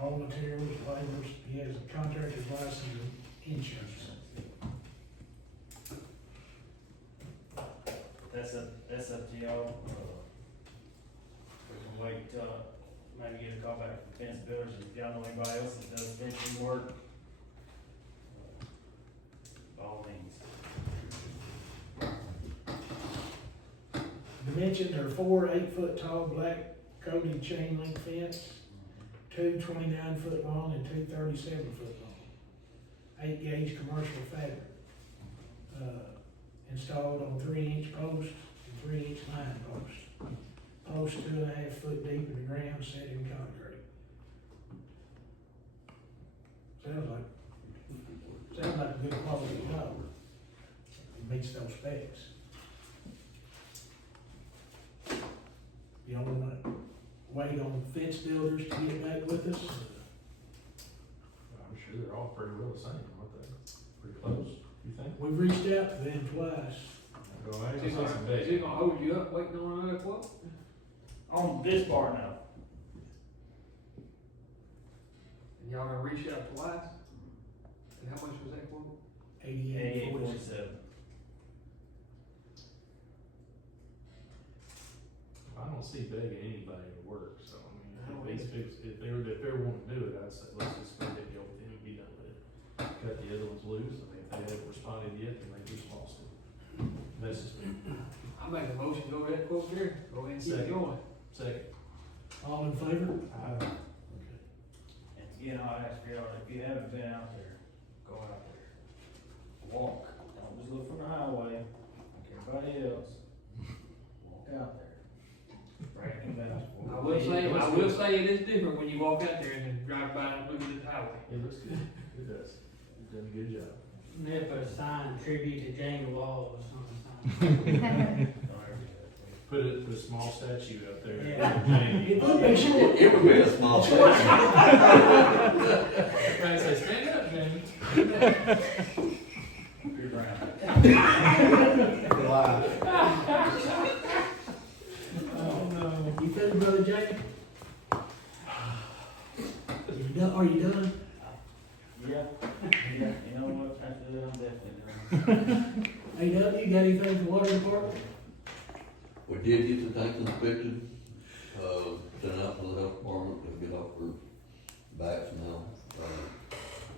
All materials, labors, he has a contractor's license and insurance. That's up to y'all. We can wait, maybe get a call back from fence builders, if y'all know anybody else that does fencing work. By all means. Dimensions are 4 8-foot tall black coated chain link fence, 2 29-foot long and 2 37-foot long. 8 gauge commercial fabric. Installed on 3-inch posts and 3-inch line posts. Posts 2.5 foot deep in the ground, set in concrete. Sounds like a good quality job. It meets those specs. You don't wanna wait on fence builders to get back with us? I'm sure they're all pretty well the same, aren't they? Pretty close, you think? We've reached out to them twice. Go ahead. Is it gonna hold you up waiting on another quote? On this part now, And y'all gonna reach out twice? And how much was that quote? 88.47. I don't see begging anybody to work, so I mean, if they're wanting to do it, I'd say, let's just spend it, go with them and be done with it. Cut the other ones loose, I mean, if they haven't responded yet, then they just lost it. That's just me. I make a motion, go ahead, quote there, go ahead and keep Second. going. Second. All in favor? And again, I'll ask y'all, if you haven't been out there, go out there. Walk, don't just look from the highway, like everybody else. Walk out there. Break them down. I will say it is different when you walk out there and then drive by and look at the highway. It looks good, it does, you've done a good job. Maybe put a sign, tribute to Jamie Wall or something. Put a small statue up there. It would be short. It would be a small statue. Right, say, stand up, Jamie. You're right. Oh, no. You finished, Brother Jay? You done, are you done? Yeah, you know what, after that, I'm definitely done. Hey, Doug, you got anything for water department? We did get the tank inspected, sent out to the health department, to get off for backs now.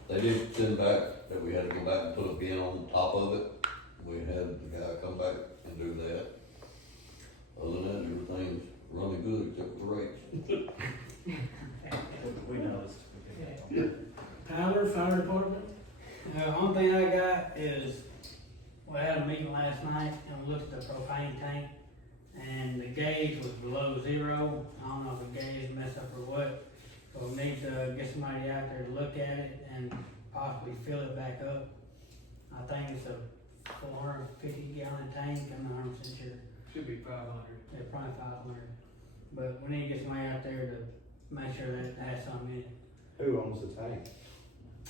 They did send back that we had to go back and put a bin on top of it. We had the guy come back and do that. Other than that, everything's running good except for the rates. We noticed. Tyler, fire department? The only thing I got is, we had a meeting last night and we looked at the propane tank and the gauge was below 0. I don't know if the gauge messed up or what. So we need to get somebody out there to look at it and possibly fill it back up. I think it's a 450 gallon tank, I'm not 100% sure. Should be 500. Yeah, probably 500. But we need to get somebody out there to make sure that it has something in it. Who owns the tank?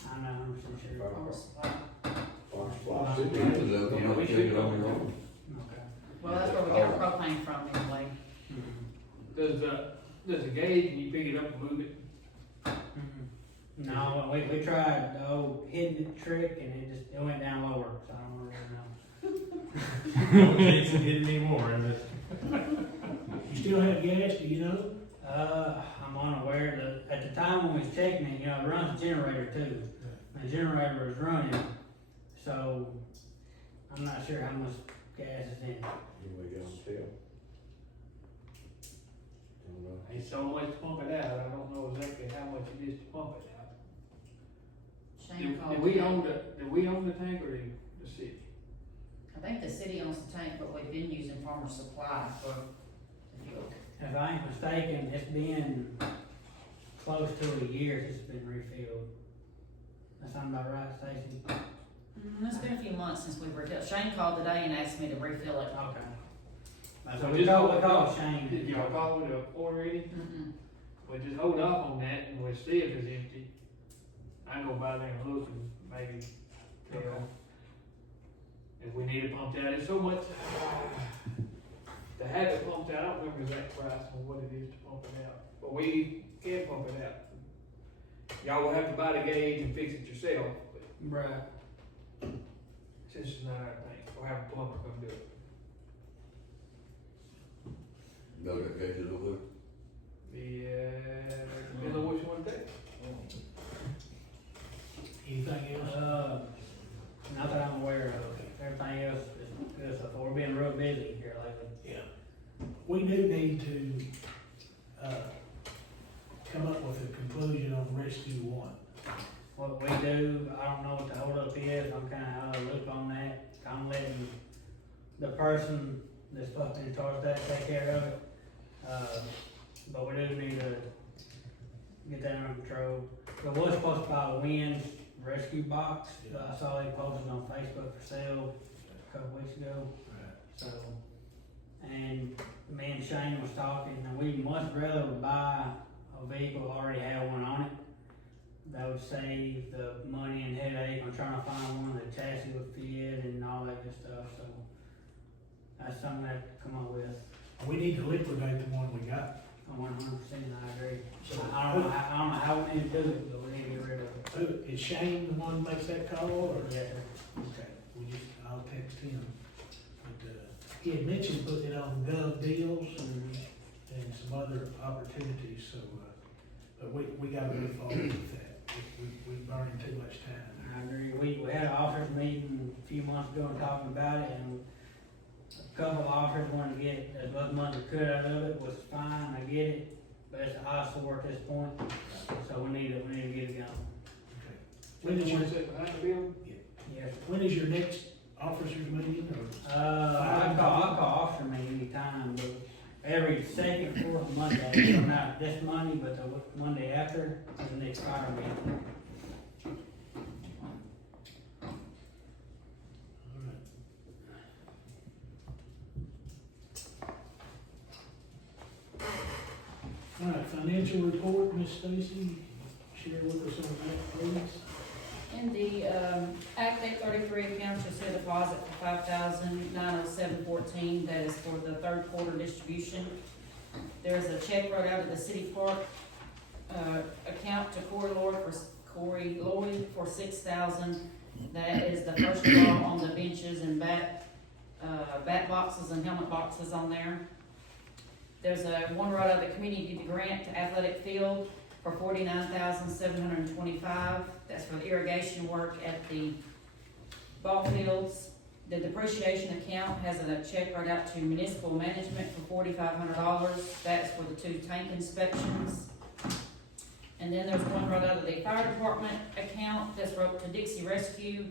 I'm not 100% sure. Farm Supply. You can come up and check it on your own. Okay. Well, that's where we get our propane from anyway. Does the gauge, can you pick it up and move it? No, we tried the old hidden it trick and it went down lower, so I don't really know. No kids hitting anymore, isn't it? You still have gas, do you know? I'm unaware that, at the time when we was checking it, it runs a generator too. And the generator is running, so I'm not sure how much gas is in it. We got still. It's so much to pump it out, I don't know exactly how much it is to pump it out. Shane called. Do we own the tank or the city? I think the city owns the tank, but we've been using Farmer Supply for the fuel. If I ain't mistaken, it's been close to a year since it's been refilled. That sound about right, Stacy? It's been a few months since we refilled. Shane called today and asked me to refill it. Okay. So we called Shane. Did y'all call it already? Mm-mm. Well, just hold off on that and we'll see if it's empty. I go by there and look and maybe tell if we need it pumped out. It's so much, to have it pumped out, I don't remember the exact price on what it is to pump it out, but we can pump it out. Y'all will have to buy the gauge and fix it yourself, but Right. since it's not our thing, we'll have a plumber come do it. No, that gauge is over Yeah, depends on what you wanna take. Anything else? Not that I'm aware of. Everything else is good so far. We're being real busy here lately. Yeah. We do need to, come up with a conclusion on Rescue One. What we do, I don't know what the holdup is. I'm kinda out of the loop on that. I'm letting the person that's supposed to be in charge of that take care of it. But we do need to get that under control. There was supposed to buy a Winds rescue box. I saw they posted on Facebook for sale a couple weeks ago. So, and me and Shane was talking, and we much rather buy a vehicle that already have one on it. That would save the money and headache on trying to find one that chassis would fit and all that good stuff, so. That's something I have to come up with. We need to liquidate the one we got. 100%, I agree. I don't know how we need to do it, but we need to get rid of it. Is Shane the one that makes that call, or? Yes, sir. Okay, I'll text him. But, he had mentioned putting it on Gov Deals and some other opportunities, so, but we gotta move forward with that. We burning too much time. I agree. We had an officers meeting a few months ago and talking about it, and a couple of officers wanted to get as much money as they could out of it, was fine, I get it, but it's an eyesore at this point, so we need to get it going. Okay. When is your, Yes. when is your next officers meeting, or? I call officer meeting anytime, but every second, fourth Monday, so not this Monday, but the Monday after, is the next fire meeting. All right, financial report, Ms. Stacy, share with us on that, please. In the, Act 833 account, you'll see a deposit for $5,907.14. That is for the third quarter distribution. There's a check wrote out of the city park, account to Corey Lloyd for $6,000. That is the first draw on the benches and bat boxes and helmet boxes on there. There's one right out of the community grant to athletic field for $49,725. That's for the irrigation work at the ball fields. The depreciation account has a check right out to municipal management for $4,500. That's for the 2 tank inspections. And then there's one right out of the fire department account that's wrote to Dixie Rescue,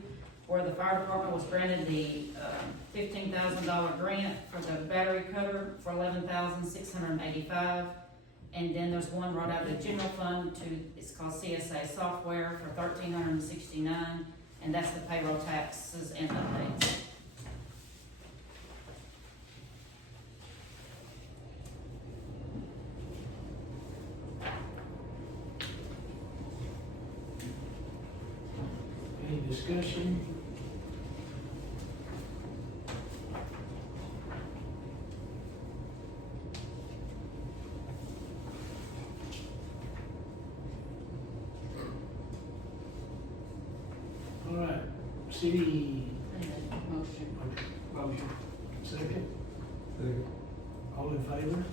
where the fire department was granted the $15,000 grant for the battery cutter for $11,685. And then there's one right out of the general fund it's called CSA Software for $1,369, and that's the payroll taxes and updates. Any discussion? All right, city. Motion. Motion. Second? Second. All in favor?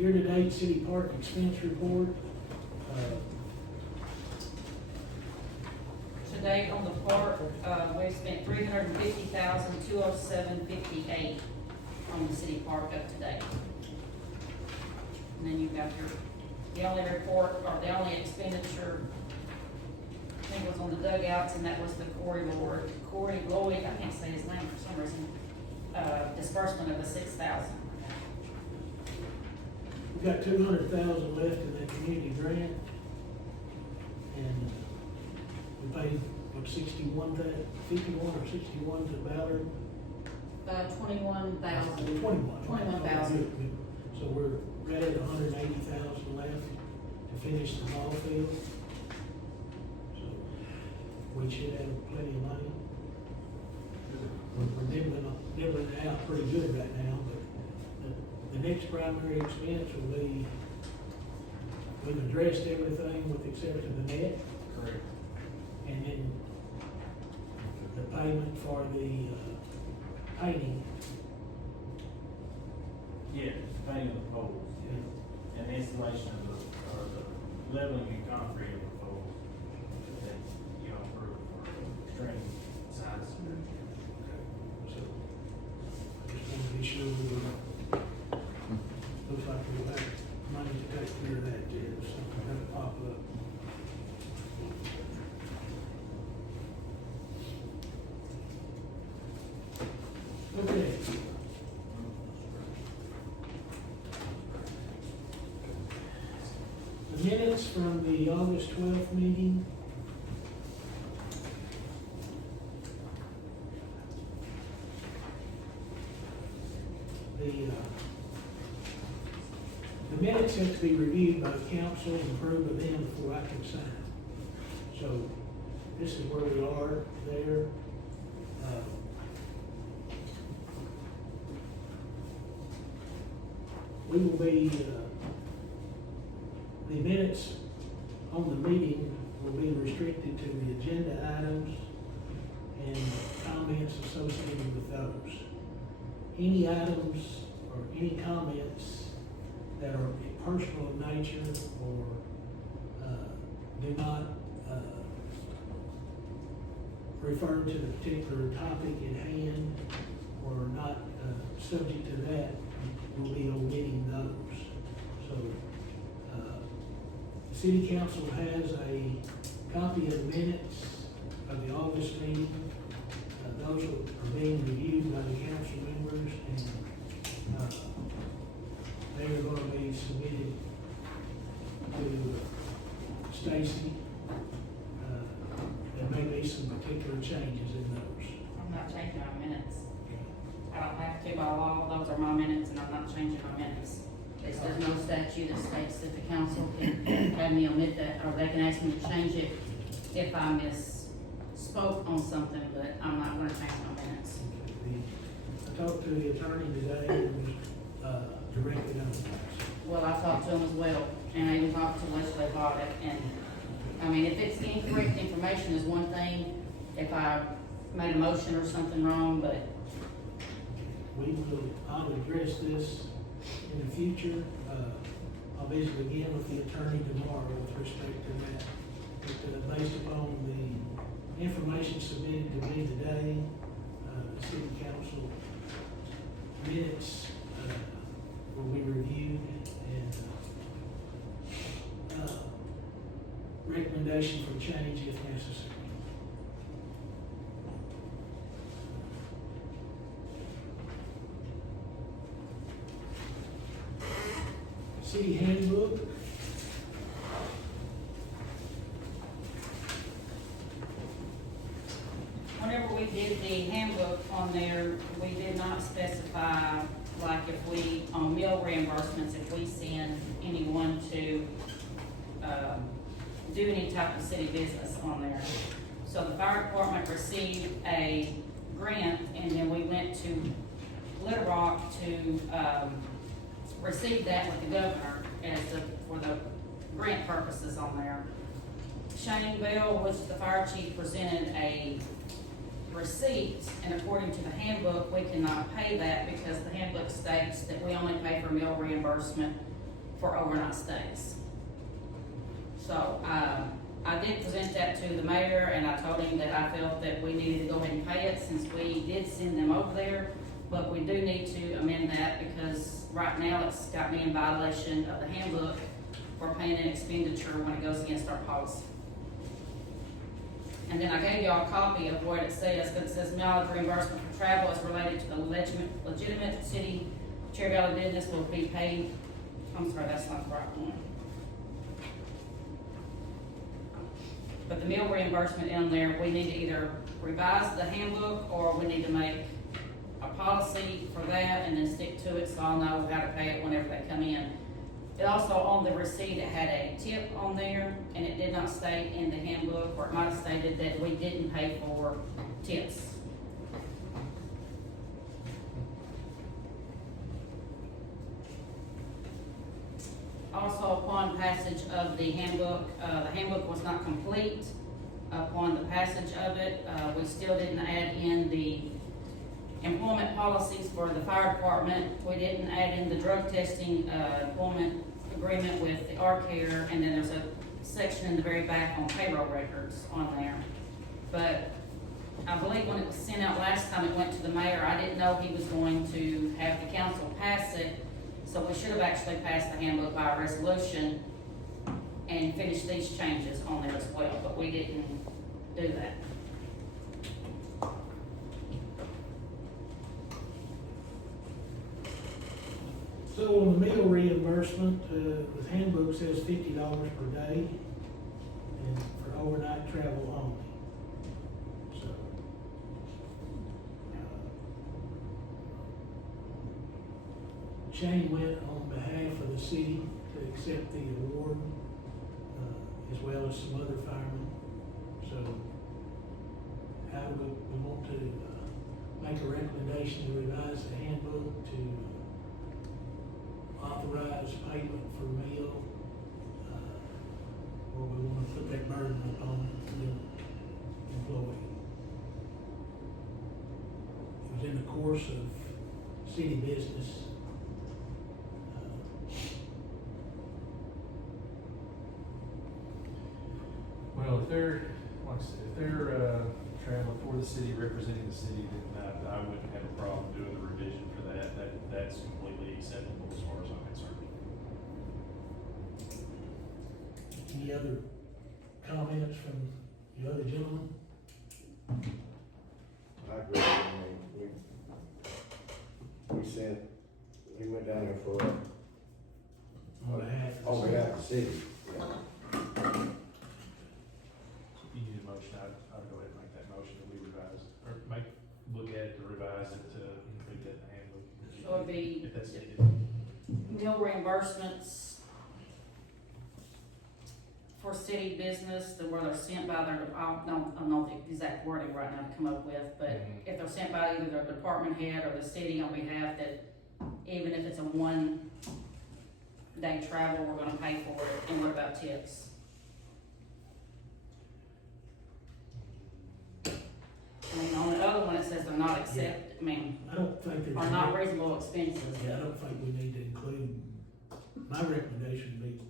year-to-date city park expense report. To date on the park, we've spent $350,207.58 on the city park up to date. And then you've got the only report, or the only expenditure, I think was on the dugouts, and that was the Corey Lloyd, I can't say his name for some reason, disbursement of the $6,000. We've got $200,000 left in that community grant. And we paid, what, 51 or 61 to Ballard? 21,000. 21,000. So we're right at 180,000 left to finish the ball field. So we should have plenty of money. We're nibbling it out pretty good right now, but the next primary expense will be, we've addressed everything with the exception of the net. Correct. And then the payment for the painting. Yeah, painting of the poles, yeah. And the installation of the leveling and concrete of the poles. That, for extreme size. So, just want to be sure we looks like we have money to take care of that too, if something had to pop up. Okay. The minutes from the August 12th meeting. The minutes have to be reviewed by the council and approved by them before I can sign. So this is where we are there. We will be, the minutes on the meeting will be restricted to the agenda items and comments associated with those. Any items or any comments that are personal in nature or do not refer to the particular topic at hand or not subject to that, we'll be omitting those. So the city council has a copy of the minutes of the August meeting. Those are being reviewed by the council members, and they are going to be submitted to Stacy. There may be some particular changes in those. I'm not changing my minutes. I don't have to by law, those are my minutes, and I'm not changing my minutes. There's no statute that states that the council can have me omit that, or they can ask me to change it if I misspoke on something, but I'm not gonna change my minutes. I talked to the attorney today and was directed on that. Well, I talked to him as well, and I even talked to Leslie about it, and, I mean, if it's incorrect information is one thing, if I made a motion or something wrong, but I'll address this in the future. I'll visit again with the attorney tomorrow with respect to that. But based upon the information submitted to me today, the city council minutes will be reviewed and recommendation for change if necessary. City handbook. whenever we did the handbook on there, we did not specify, like if we, on meal reimbursements, if we send anyone to, do any type of city business on there. So the fire department received a grant, and then we went to Little Rock to, receive that with the governor for the grant purposes on there. Shane Bell, which the fire chief, presented a receipt, and according to the handbook, we cannot pay that because the handbook states that we only pay for meal reimbursement for overnight stays. So, I did present that to the mayor, and I told him that I felt that we needed to go ahead and pay it since we did send them over there. But we do need to amend that because right now it's got me in violation of the handbook for paying an expenditure when it goes against our policy. And then I gave y'all a copy of what it says, but it says mileage reimbursement for travel is related to the legitimate city Cherry Valley business will be paid. I'm sorry, that's not the right one. But the meal reimbursement in there, we need to either revise the handbook or we need to make a policy for that and then stick to it so I'll know how to pay it whenever they come in. It also, on the receipt, it had a tip on there, and it did not state in the handbook, or it might have stated that we didn't pay for tips. Also, upon passage of the handbook was not complete. Upon the passage of it, we still didn't add in the employment policies for the fire department. We didn't add in the drug testing, employment agreement with the R-Care, and then there's a section in the very back on payroll records on there. But I believe when it was sent out last time, it went to the mayor. I didn't know he was going to have the council pass it, so we should have actually passed the handbook by resolution and finished these changes on there as well, but we didn't do that. So on the meal reimbursement, the handbook says $50 per day and for overnight travel only. So, Shane went on behalf of the city to accept the award, as well as some other firemen. So, how do we want to make a recommendation to revise the handbook to authorize payment for meal, or we want to put that burden upon the employee? It was in the course of city business. Well, if they're, like I said, if they're, traveling for the city, representing the city, then I wouldn't have a problem doing the revision for that. That's completely acceptable as far as I'm concerned. Any other comments from the other gentlemen? I agree. I mean, we went down there for, On behalf of the on city. behalf of the city. You need a motion, I'd go ahead and make that motion that we revise, or look at it to revise it to include that in the handbook. So it'd be If that's needed. meal reimbursements for city business, where they're sent by their, I don't know the exact wording right now to come up with, but if they're sent by either their department head or the city on behalf, that even if it's a 1 day travel, we're gonna pay for it. And what about tips? I mean, on the other one, it says they're not accept, I don't think there's. are not reasonable expenses. Yeah, I don't think we need to include, my recommendation would be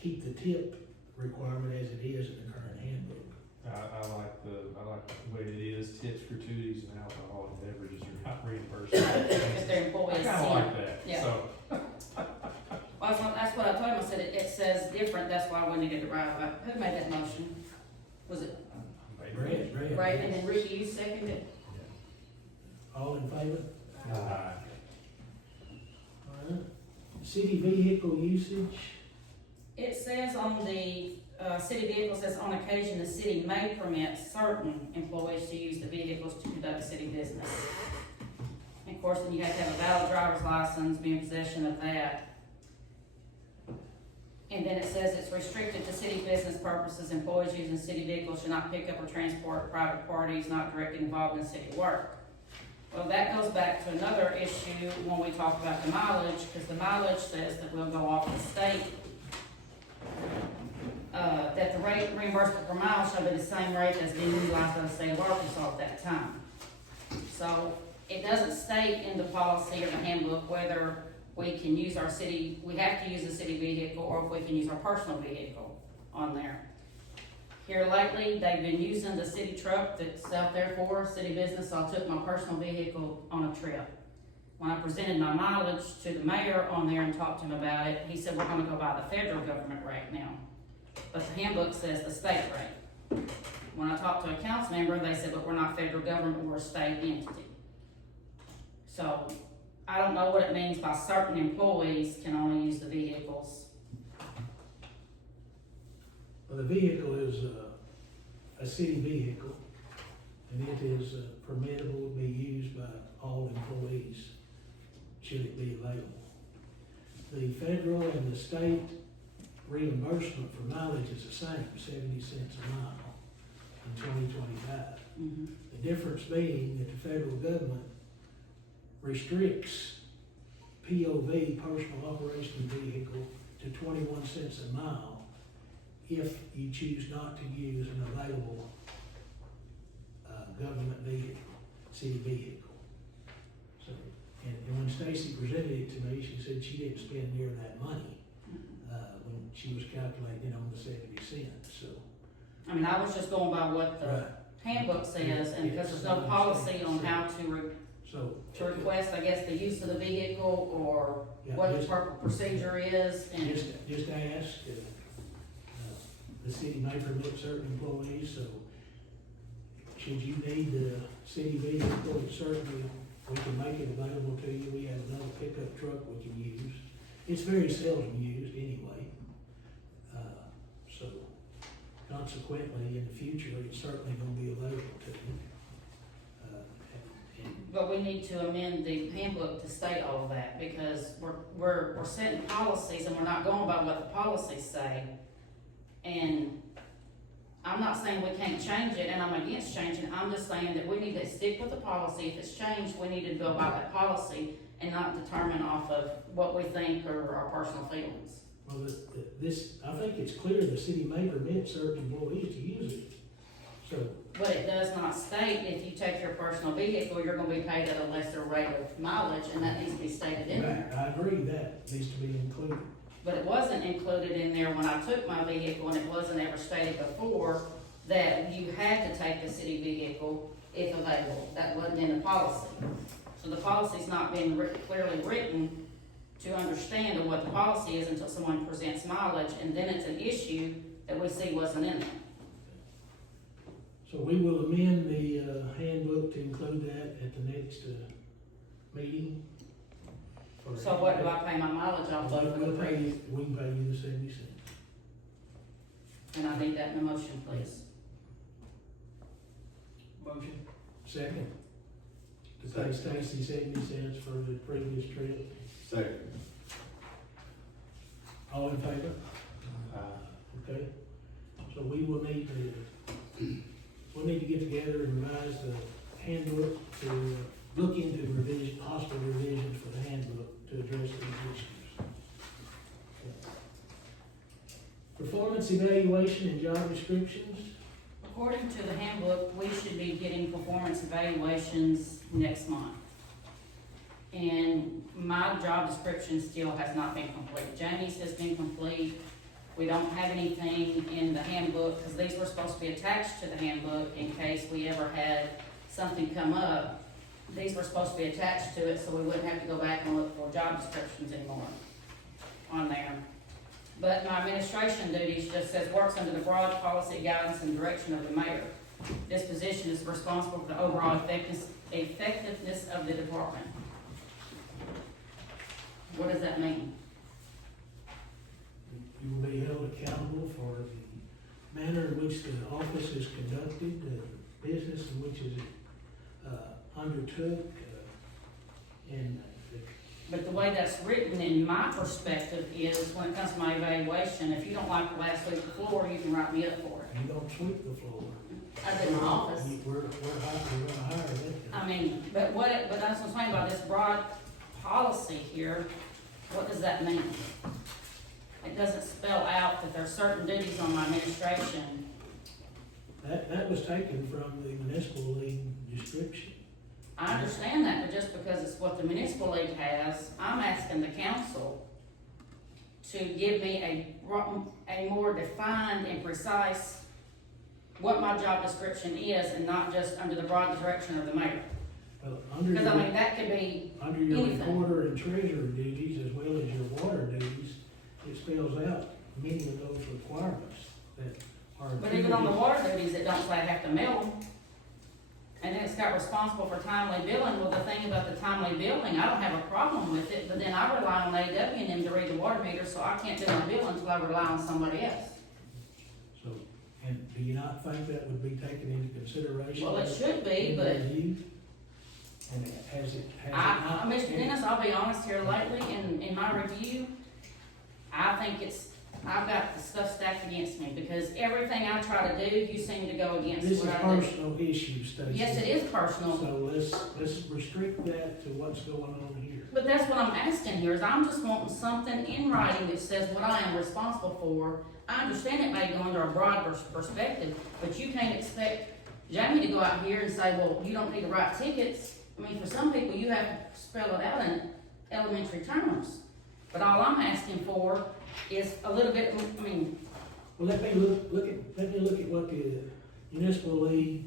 keep the tip requirement as it is in the current handbook. I like the way it is, tips, gratuities, and alcohol and beverages are not reimbursed. If their employees. I kinda like that, Yeah. so. Well, that's what I told him, I said, it says different, that's why we needed to write about, who made that motion? Was it Brad. Ray, and then Ricky, you seconded it? All in favor? Aye. Alright. City vehicle usage, It says on the, city vehicle, says on occasion, the city may permit certain employees to use the vehicles to conduct city business. And of course, then you have to have a valid driver's license, be in possession of that. And then it says it's restricted to city business purposes. Employees using city vehicles should not pick up or transport private parties not directly involved in city work. Well, that goes back to another issue when we talk about the mileage, because the mileage says that we'll go off the state, that the rate reimbursement per mile shall be the same rate as being utilized by the state of Arkansas at that time. So it doesn't state in the policy or the handbook whether we can use our city, we have to use a city vehicle, or if we can use our personal vehicle on there. Here lately, they've been using the city truck that's out there for city business, so I took my personal vehicle on a trip. When I presented my mileage to the mayor on there and talked to him about it, he said, we're gonna go by the federal government rate now. But the handbook says the state rate. When I talked to a council member, they said, but we're not federal government, we're a state entity. So, I don't know what it means by certain employees can only use the vehicles. Well, the vehicle is a city vehicle, and it is permissible to be used by all employees, should it be available. The federal and the state reimbursement for mileage is the same, 70 cents a mile in 2025. Mm-hmm. The difference being that the federal government restricts POV, personal operation vehicle, to 21 cents a mile if you choose not to use an available government vehicle, city vehicle. So, and when Stacy presented it to me, she said she didn't spend near that money when she was calculating on the 70 cents, so. I mean, I was just going by what the Right. handbook says, and because there's no policy on how to request, I guess, the use of the vehicle, or Yeah, what the just- proper procedure is, and. Just ask, the city may permit certain employees, so should you need the city vehicle, certainly we can make it available to you. We have another pickup truck we can use. It's very seldom used anyway. So consequently, in the future, it's certainly gonna be available to you. But we need to amend the handbook to state all of that, because we're setting policies and we're not going by what the policies say. And I'm not saying we can't change it, and I'm against changing it, I'm just saying that we need to stick with the policy. If it's changed, we need to go by that policy and not determine off of what we think or our personal feelings. Well, I think it's clear the city may permit certain employees to use it, so. But it does not state if you take your personal vehicle, you're gonna be paid at a lesser rate of mileage, and that needs to be stated in there. I agree, that needs to be included. But it wasn't included in there when I took my vehicle, and it wasn't ever stated before that you had to take the city vehicle if available. That wasn't in the policy. So the policy's not been clearly written to understand of what the policy is until someone presents mileage, and then it's an issue that we see wasn't in there. So we will amend the handbook to include that at the next meeting. So what do I pay my mileage off of for the We previous? can pay you the 70 cents. And I need that in the motion, please. Motion. Second. To pay Stacy 70 cents for the previous trip. Second. All in favor? Okay. So we will need to get together and revise the handbook to look into possible revisions for the handbook to address these issues. Performance evaluation and job descriptions. According to the handbook, we should be getting performance evaluations next month. And my job description still has not been complete. Jamie's has been complete. We don't have anything in the handbook, because these were supposed to be attached to the handbook in case we ever had something come up. These were supposed to be attached to it, so we wouldn't have to go back and look for job descriptions anymore on there. But my administration duties just says works under the broad policy guidance and direction of the mayor. This position is responsible for the overall effectiveness of the department. What does that mean? You will be held accountable for the manner in which the office is conducted, the business in which it undertook, and But the way that's written in my perspective is, when it comes to my evaluation, if you don't like the last week's floor, you can write me up for it. you don't sweep the floor. I did in my office. We're gonna hire that. I mean, but that's what I'm saying about this broad policy here. What does that mean? It doesn't spell out that there are certain duties on my administration. That was taken from the municipal league description. I understand that, but just because it's what the municipal league has, I'm asking the council to give me a more defined and precise what my job description is, and not just under the broad direction of the mayor. Well, under Because I your, mean, that could be under your anything. recorder and treasurer duties, as well as your water duties, it spells out many of those requirements that are. But even on the water duties, it don't say I have to mail them. And then it's got responsible for timely billing. Well, the thing about the timely billing, I don't have a problem with it, but then I rely on AW and them to read the water meter, so I can't do my bill until I rely on somebody else. So, and do you not think that would be taken into consideration? Well, it should be, in but review? And has it not? Mr. Dennis, I'll be honest here lately, in my review, I think I've got the stuff stacked against me, because everything I try to do, you seem to go against This is what I do. personal issues, Stacy. Yes, it is personal. So let's restrict that to what's going on here. But that's what I'm asking here, is I'm just wanting something in writing that says what I am responsible for. I understand it may go under a broad perspective, but you can't expect Jamie to go out here and say, well, you don't need to write tickets. I mean, for some people, you have to spell it out in elementary terms. But all I'm asking for is a little bit, I mean. Well, let me look at what the municipal league,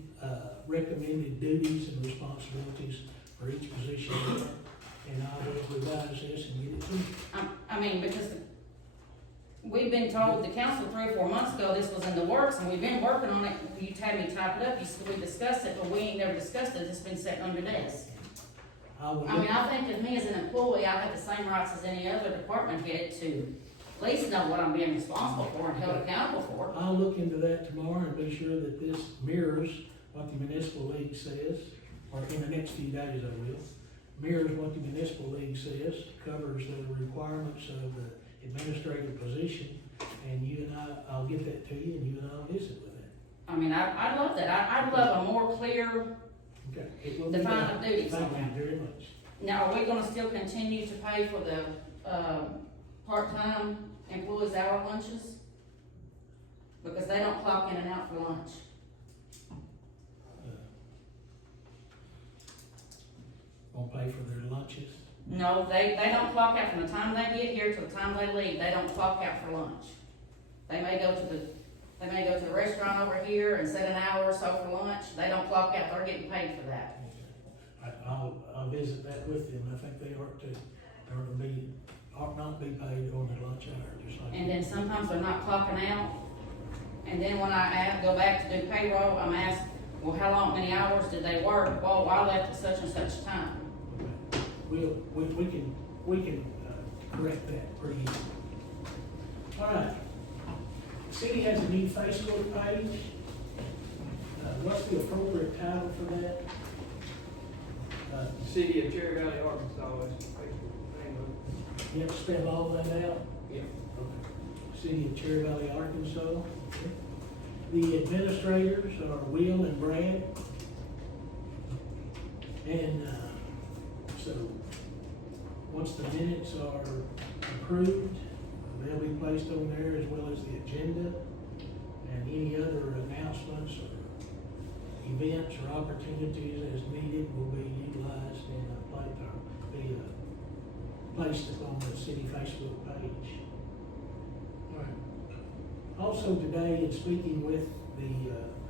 recommended duties and responsibilities for each position are, and I will revise this and get it to you. I mean, because we've been told, the council 3 or 4 months ago, this was in the works, and we've been working on it. You had me type it up, we discussed it, but we ain't never discussed it, it's been sitting on your desk. I mean, I think as me as an employee, I have the same rights as any other department head to at least know what I'm being responsible for and held accountable for. I'll look into that tomorrow and be sure that this mirrors what the municipal league says, or in the next few days I will. Mirrors what the municipal league says, covers the requirements of the administrative position, and you and I'll get that to you, and you and I'll visit with it. I mean, I love that. I'd love a more clear, Okay. It will be defined done. duties on Thank that. you very much. Now, are we gonna still continue to pay for the, part-time employees' hour lunches? Because they don't clock in and out for lunch. Won't pay for their lunches. No, they don't clock out from the time they get here to the time they leave. They don't clock out for lunch. They may go to the restaurant over here and set an hour or so for lunch. They don't clock out. They're getting paid for that. I'll visit that with them. I think they ought to, ought not be paid during their lunch hour, just like. And then sometimes they're not clocking out. And then when I go back to do payroll, I'm asked, well, how many hours did they work? Well, I left at such and such time. We can correct that pretty easy. All right. City has a new Facebook page. What's the appropriate title for that? City of Cherry Valley, Arkansas is the Facebook name of it. You have to spell all that out? Yeah. Okay. City of Cherry Valley, Arkansas. The administrators are Will and Brad. And, so, once the minutes are approved, they'll be placed on there as well as the agenda. And any other announcements or events or opportunities as needed will be utilized and be placed upon the city Facebook page. All right. Also today, in speaking with the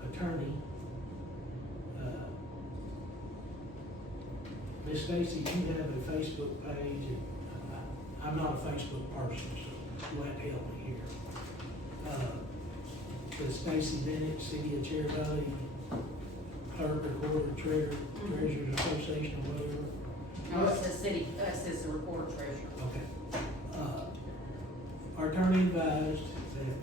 attorney, Ms. Stacy, you have a Facebook page, and I'm not a Facebook person, so you have to help me here. The Stacy Bennett, City of Cherry Valley, Clerk, Recorder, Treasurers Association, or whatever. No, it says city, it says the recorder treasurer. Okay. Our attorney advised that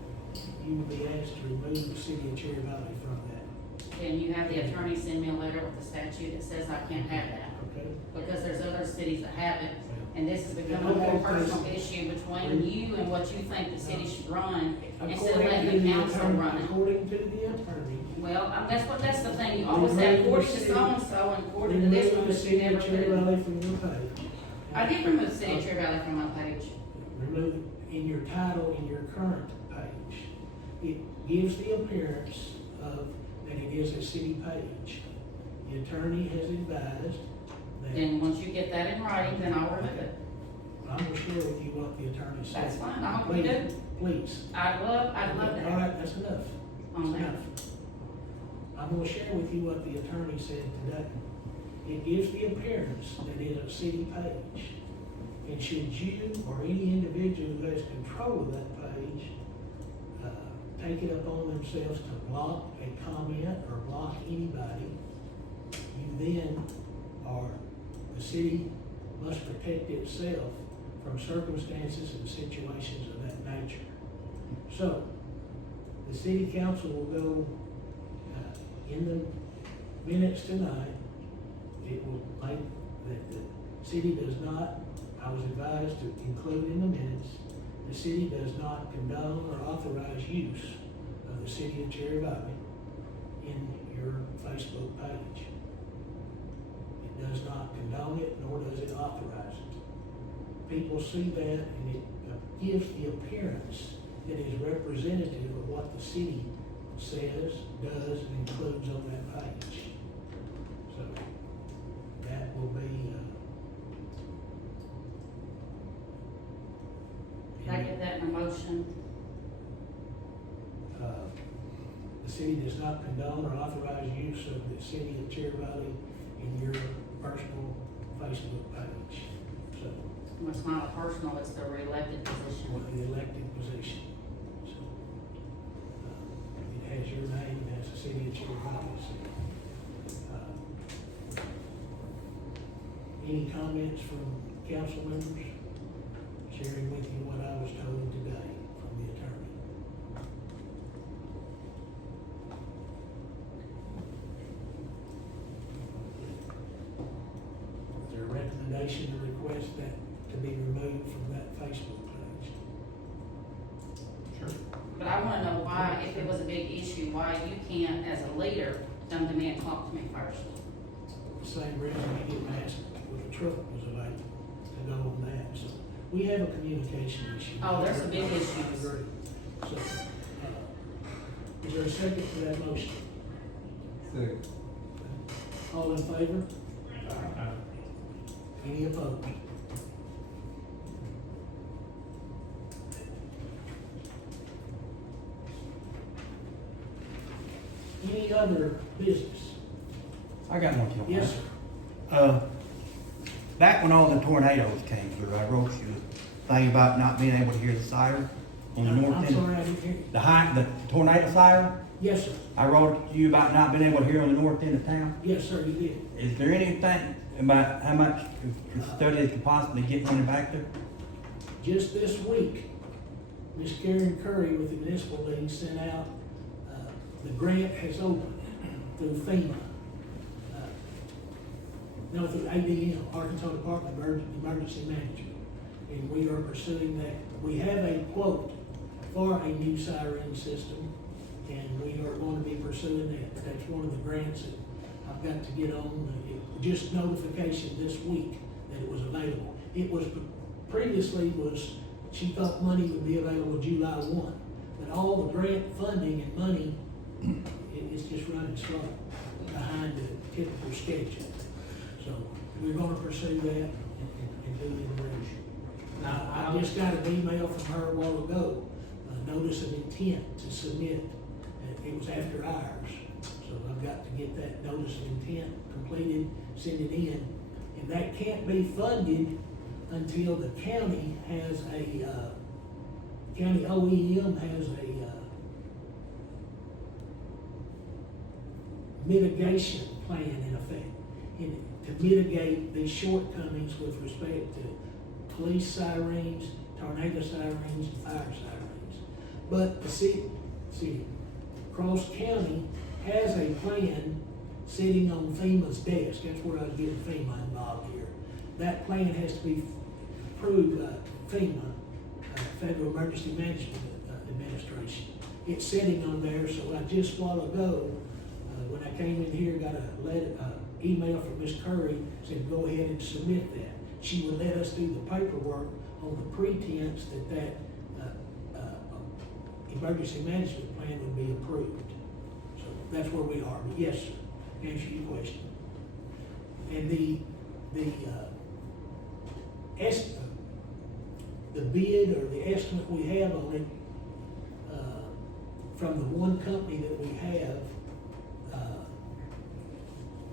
you would be asked to remove the City of Cherry Valley from that. Can you have the attorney send me a letter with the statute that says I can't have that? Okay. Because there's other cities that have it, and this has become a more personal issue between you and what you think the city should run, instead of letting the council run it. According to the attorney. Well, that's the thing, you always say according to so-and-so, and according to this one, Remove the but you City never of Cherry do. Valley from your page. I did remove the city of Cherry Valley from my page. Remove it in your title in your current page. It gives the appearance of that it is a city page. The attorney has advised that, And once you get that in writing, then I'll remove it. I'm gonna share with you what the attorney said. That's fine, I hope you Please, do. Please. I'd love All that. right, that's enough. On That's that. enough. I'm gonna share with you what the attorney said today. It gives the appearance that it is a city page. And should you or any individual who has control of that page, take it upon themselves to block a comment or block anybody, you then are, the city must protect itself from circumstances and situations of that nature. So, the city council will go, in the minutes tonight, it will make that the city does not, I was advised to include in the minutes, the city does not condone or authorize use of the city of Cherry Valley in your Facebook page. It does not condone it, nor does it authorize it. People see that and it gives the appearance that is representative of what the city says, does, and includes on that page. So, that will be, Can I get that in a motion? the city does not condone or authorize use of the city of Cherry Valley in your personal Facebook page. So, Well, it's not a personal, it's the re-elected position. or the elected position. So, it has your name, it has the city of Cherry Valley. So, any comments from council members? Sharing with you what I was told today from the attorney. Is there a recommendation to request that to be removed from that Facebook page? Sure. But I wanna know why, if it was a big issue, why you can't, as a leader, come to me and talk to me first. The same reason he didn't ask if the truck was available to go on that, so we have a communication issue. Oh, there's a big I issue. agree. So, is there a second to that motion? Second. All in favor? Any opposed? Any other business? I got one, Joe. Yes, sir. Back when all the tornadoes came through, I wrote you a thing about not being able to hear the siren on the north I'm end. sorry, I didn't hear you. The tornado siren, Yes, sir. I wrote to you about not being able to hear on the north end of town. Yes, sir, you did. Is there anything about how much study they could possibly get money back there? Just this week, Ms. Karen Curry with the Municipal League sent out, the grant has opened through FEMA. No, through ADM, Arkansas Department of Emergency Management. And we are pursuing that. We have a quote for a new siren system, and we are going to be pursuing that. That's one of the grants that I've got to get on. Just notification this week that it was available. It was, previously she thought money would be available July 1. But all the grant funding and money, it's just running slow behind the typical schedule. So we're gonna pursue that and do the erosion. Now, I just got an email from her a while ago, a notice of intent to submit. It was after hours. So I've got to get that notice of intent completed, send it in. And that can't be funded until the county has county OEM has a, mitigation plan in effect. To mitigate the shortcomings with respect to police sirens, tornado sirens, and fire sirens. But the city, Cross County has a plan sitting on FEMA's desk. That's where I was getting FEMA involved here. That plan has to be approved by FEMA, Federal Emergency Management Administration. It's sitting on there, so I just a while ago, when I came in here, got email from Ms. Curry, said go ahead and submit that. She would let us do the paperwork on the pretense that emergency management plan would be approved. So that's where we are. But yes, sir, to answer your question. And the bid or the estimate we have on it, from the one company that we have,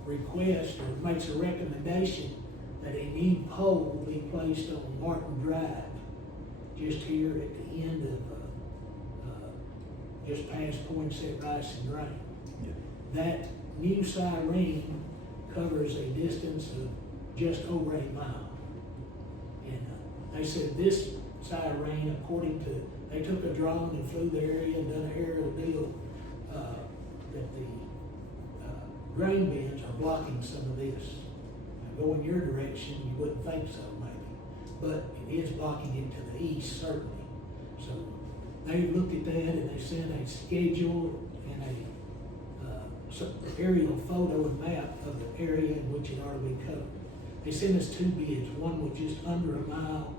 request or makes a recommendation that a new pole be placed on Martin Drive, just here at the end of, just past Poinsett Rice and Grain. That new siren covers a distance of just over 8 miles. And they said this siren, according to, they took a drone and flew the area and done an aerial deal, that the grain bins are blocking some of this. Now, go in your direction, you wouldn't think so maybe, but it is blocking it to the east certainly. So they looked at that and they sent a schedule and a aerial photo and map of the area in which it ought to be covered. They sent us 2 bids, one with just under a mile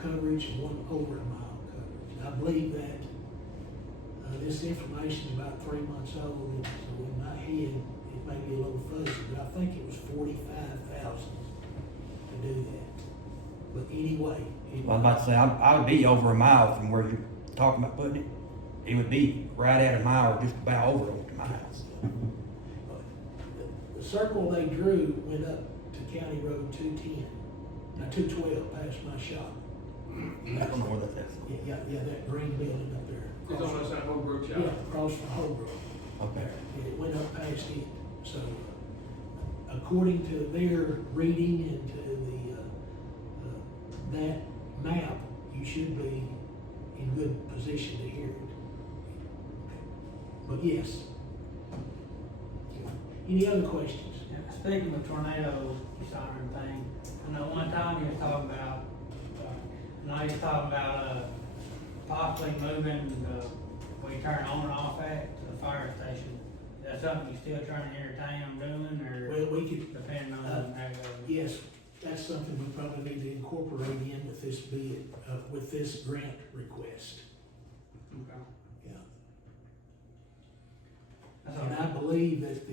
coverage and one over a mile coverage. I believe that this information is about 3 months old, and so in my head it may be a little fuzzy, but I think it was $45,000 to do that. But anyway, Well, I'm about to say, I would be over a mile from where you're talking about putting it. It would be right at a mile or just about over to my house. The circle they drew went up to County Road 210, now 212 past my shop. I don't know where that's at. Yeah, that green building up there. It's almost like Holbrook Shop. Yeah, across from Holbrook. Okay. It went up past it, so according to their reading and to that map, you should be in good position to hear it. But yes. Any other questions? Speaking of tornado siren thing, I know one time you was talking about, I know you was talking about, possibly moving where you turn on and off at to the fire station. Is that something you still trying to entertain them doing, or? Well, we could. Depending on how it goes? Yes, that's something we probably need to incorporate in with this bid, with this grant request. Okay. Yeah. And I believe that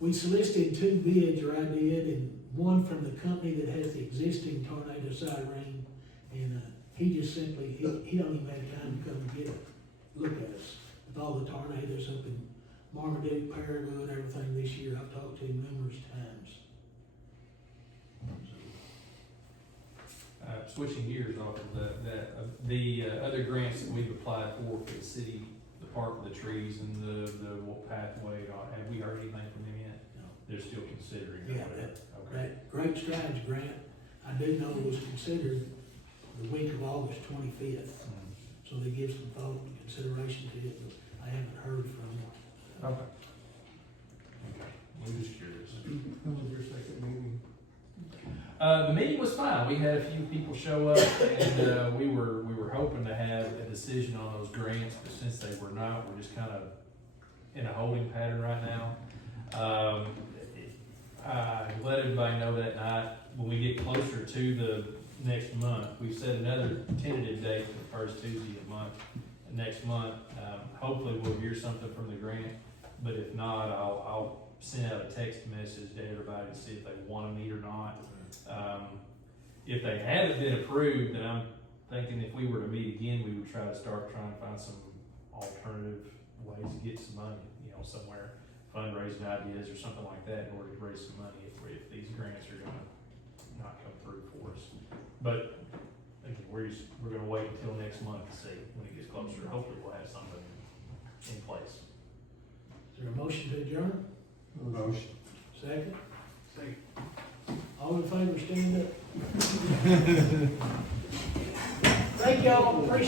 we solicited 2 bids, or I did, and one from the company that has the existing tornado siren, and he just simply, he don't even have time to come and get it, look at us. With all the tornadoes up in Marmaduke, Paragould, everything this year, I've talked to him numerous times. Switching gears off of the other grants that we've applied for the city, the park with the trees and the pathway, have we heard anything from them yet? No. They're still considering. Yeah, that Great Strides grant, I do know was considered the week of August 25th. So they give some thought and consideration to it, but I haven't heard from them. Okay. I'm just curious. How was your second meeting? The meeting was fine. We had a few people show up, and we were hoping to have a decision on those grants, but since they were not, we're just kind of in a holding pattern right now. I let everybody know that night, when we get closer to the next month, we've set another tentative date for the first Tuesday of month, next month. Hopefully we'll hear something from the grant, but if not, I'll send out a text message to everybody to see if they want to meet or not. If they haven't been approved, then I'm thinking if we were to meet again, we would try to find some alternative ways to get some money, somewhere, fundraising ideas or something like that in order to raise some money if these grants are gonna not come through for us. But again, we're gonna wait until next month to see when it gets closer. Hopefully we'll have something in place. Is there a motion to adjourn? Motion. Second? Second. All in favor, stand up. Thank y'all, appreciate it.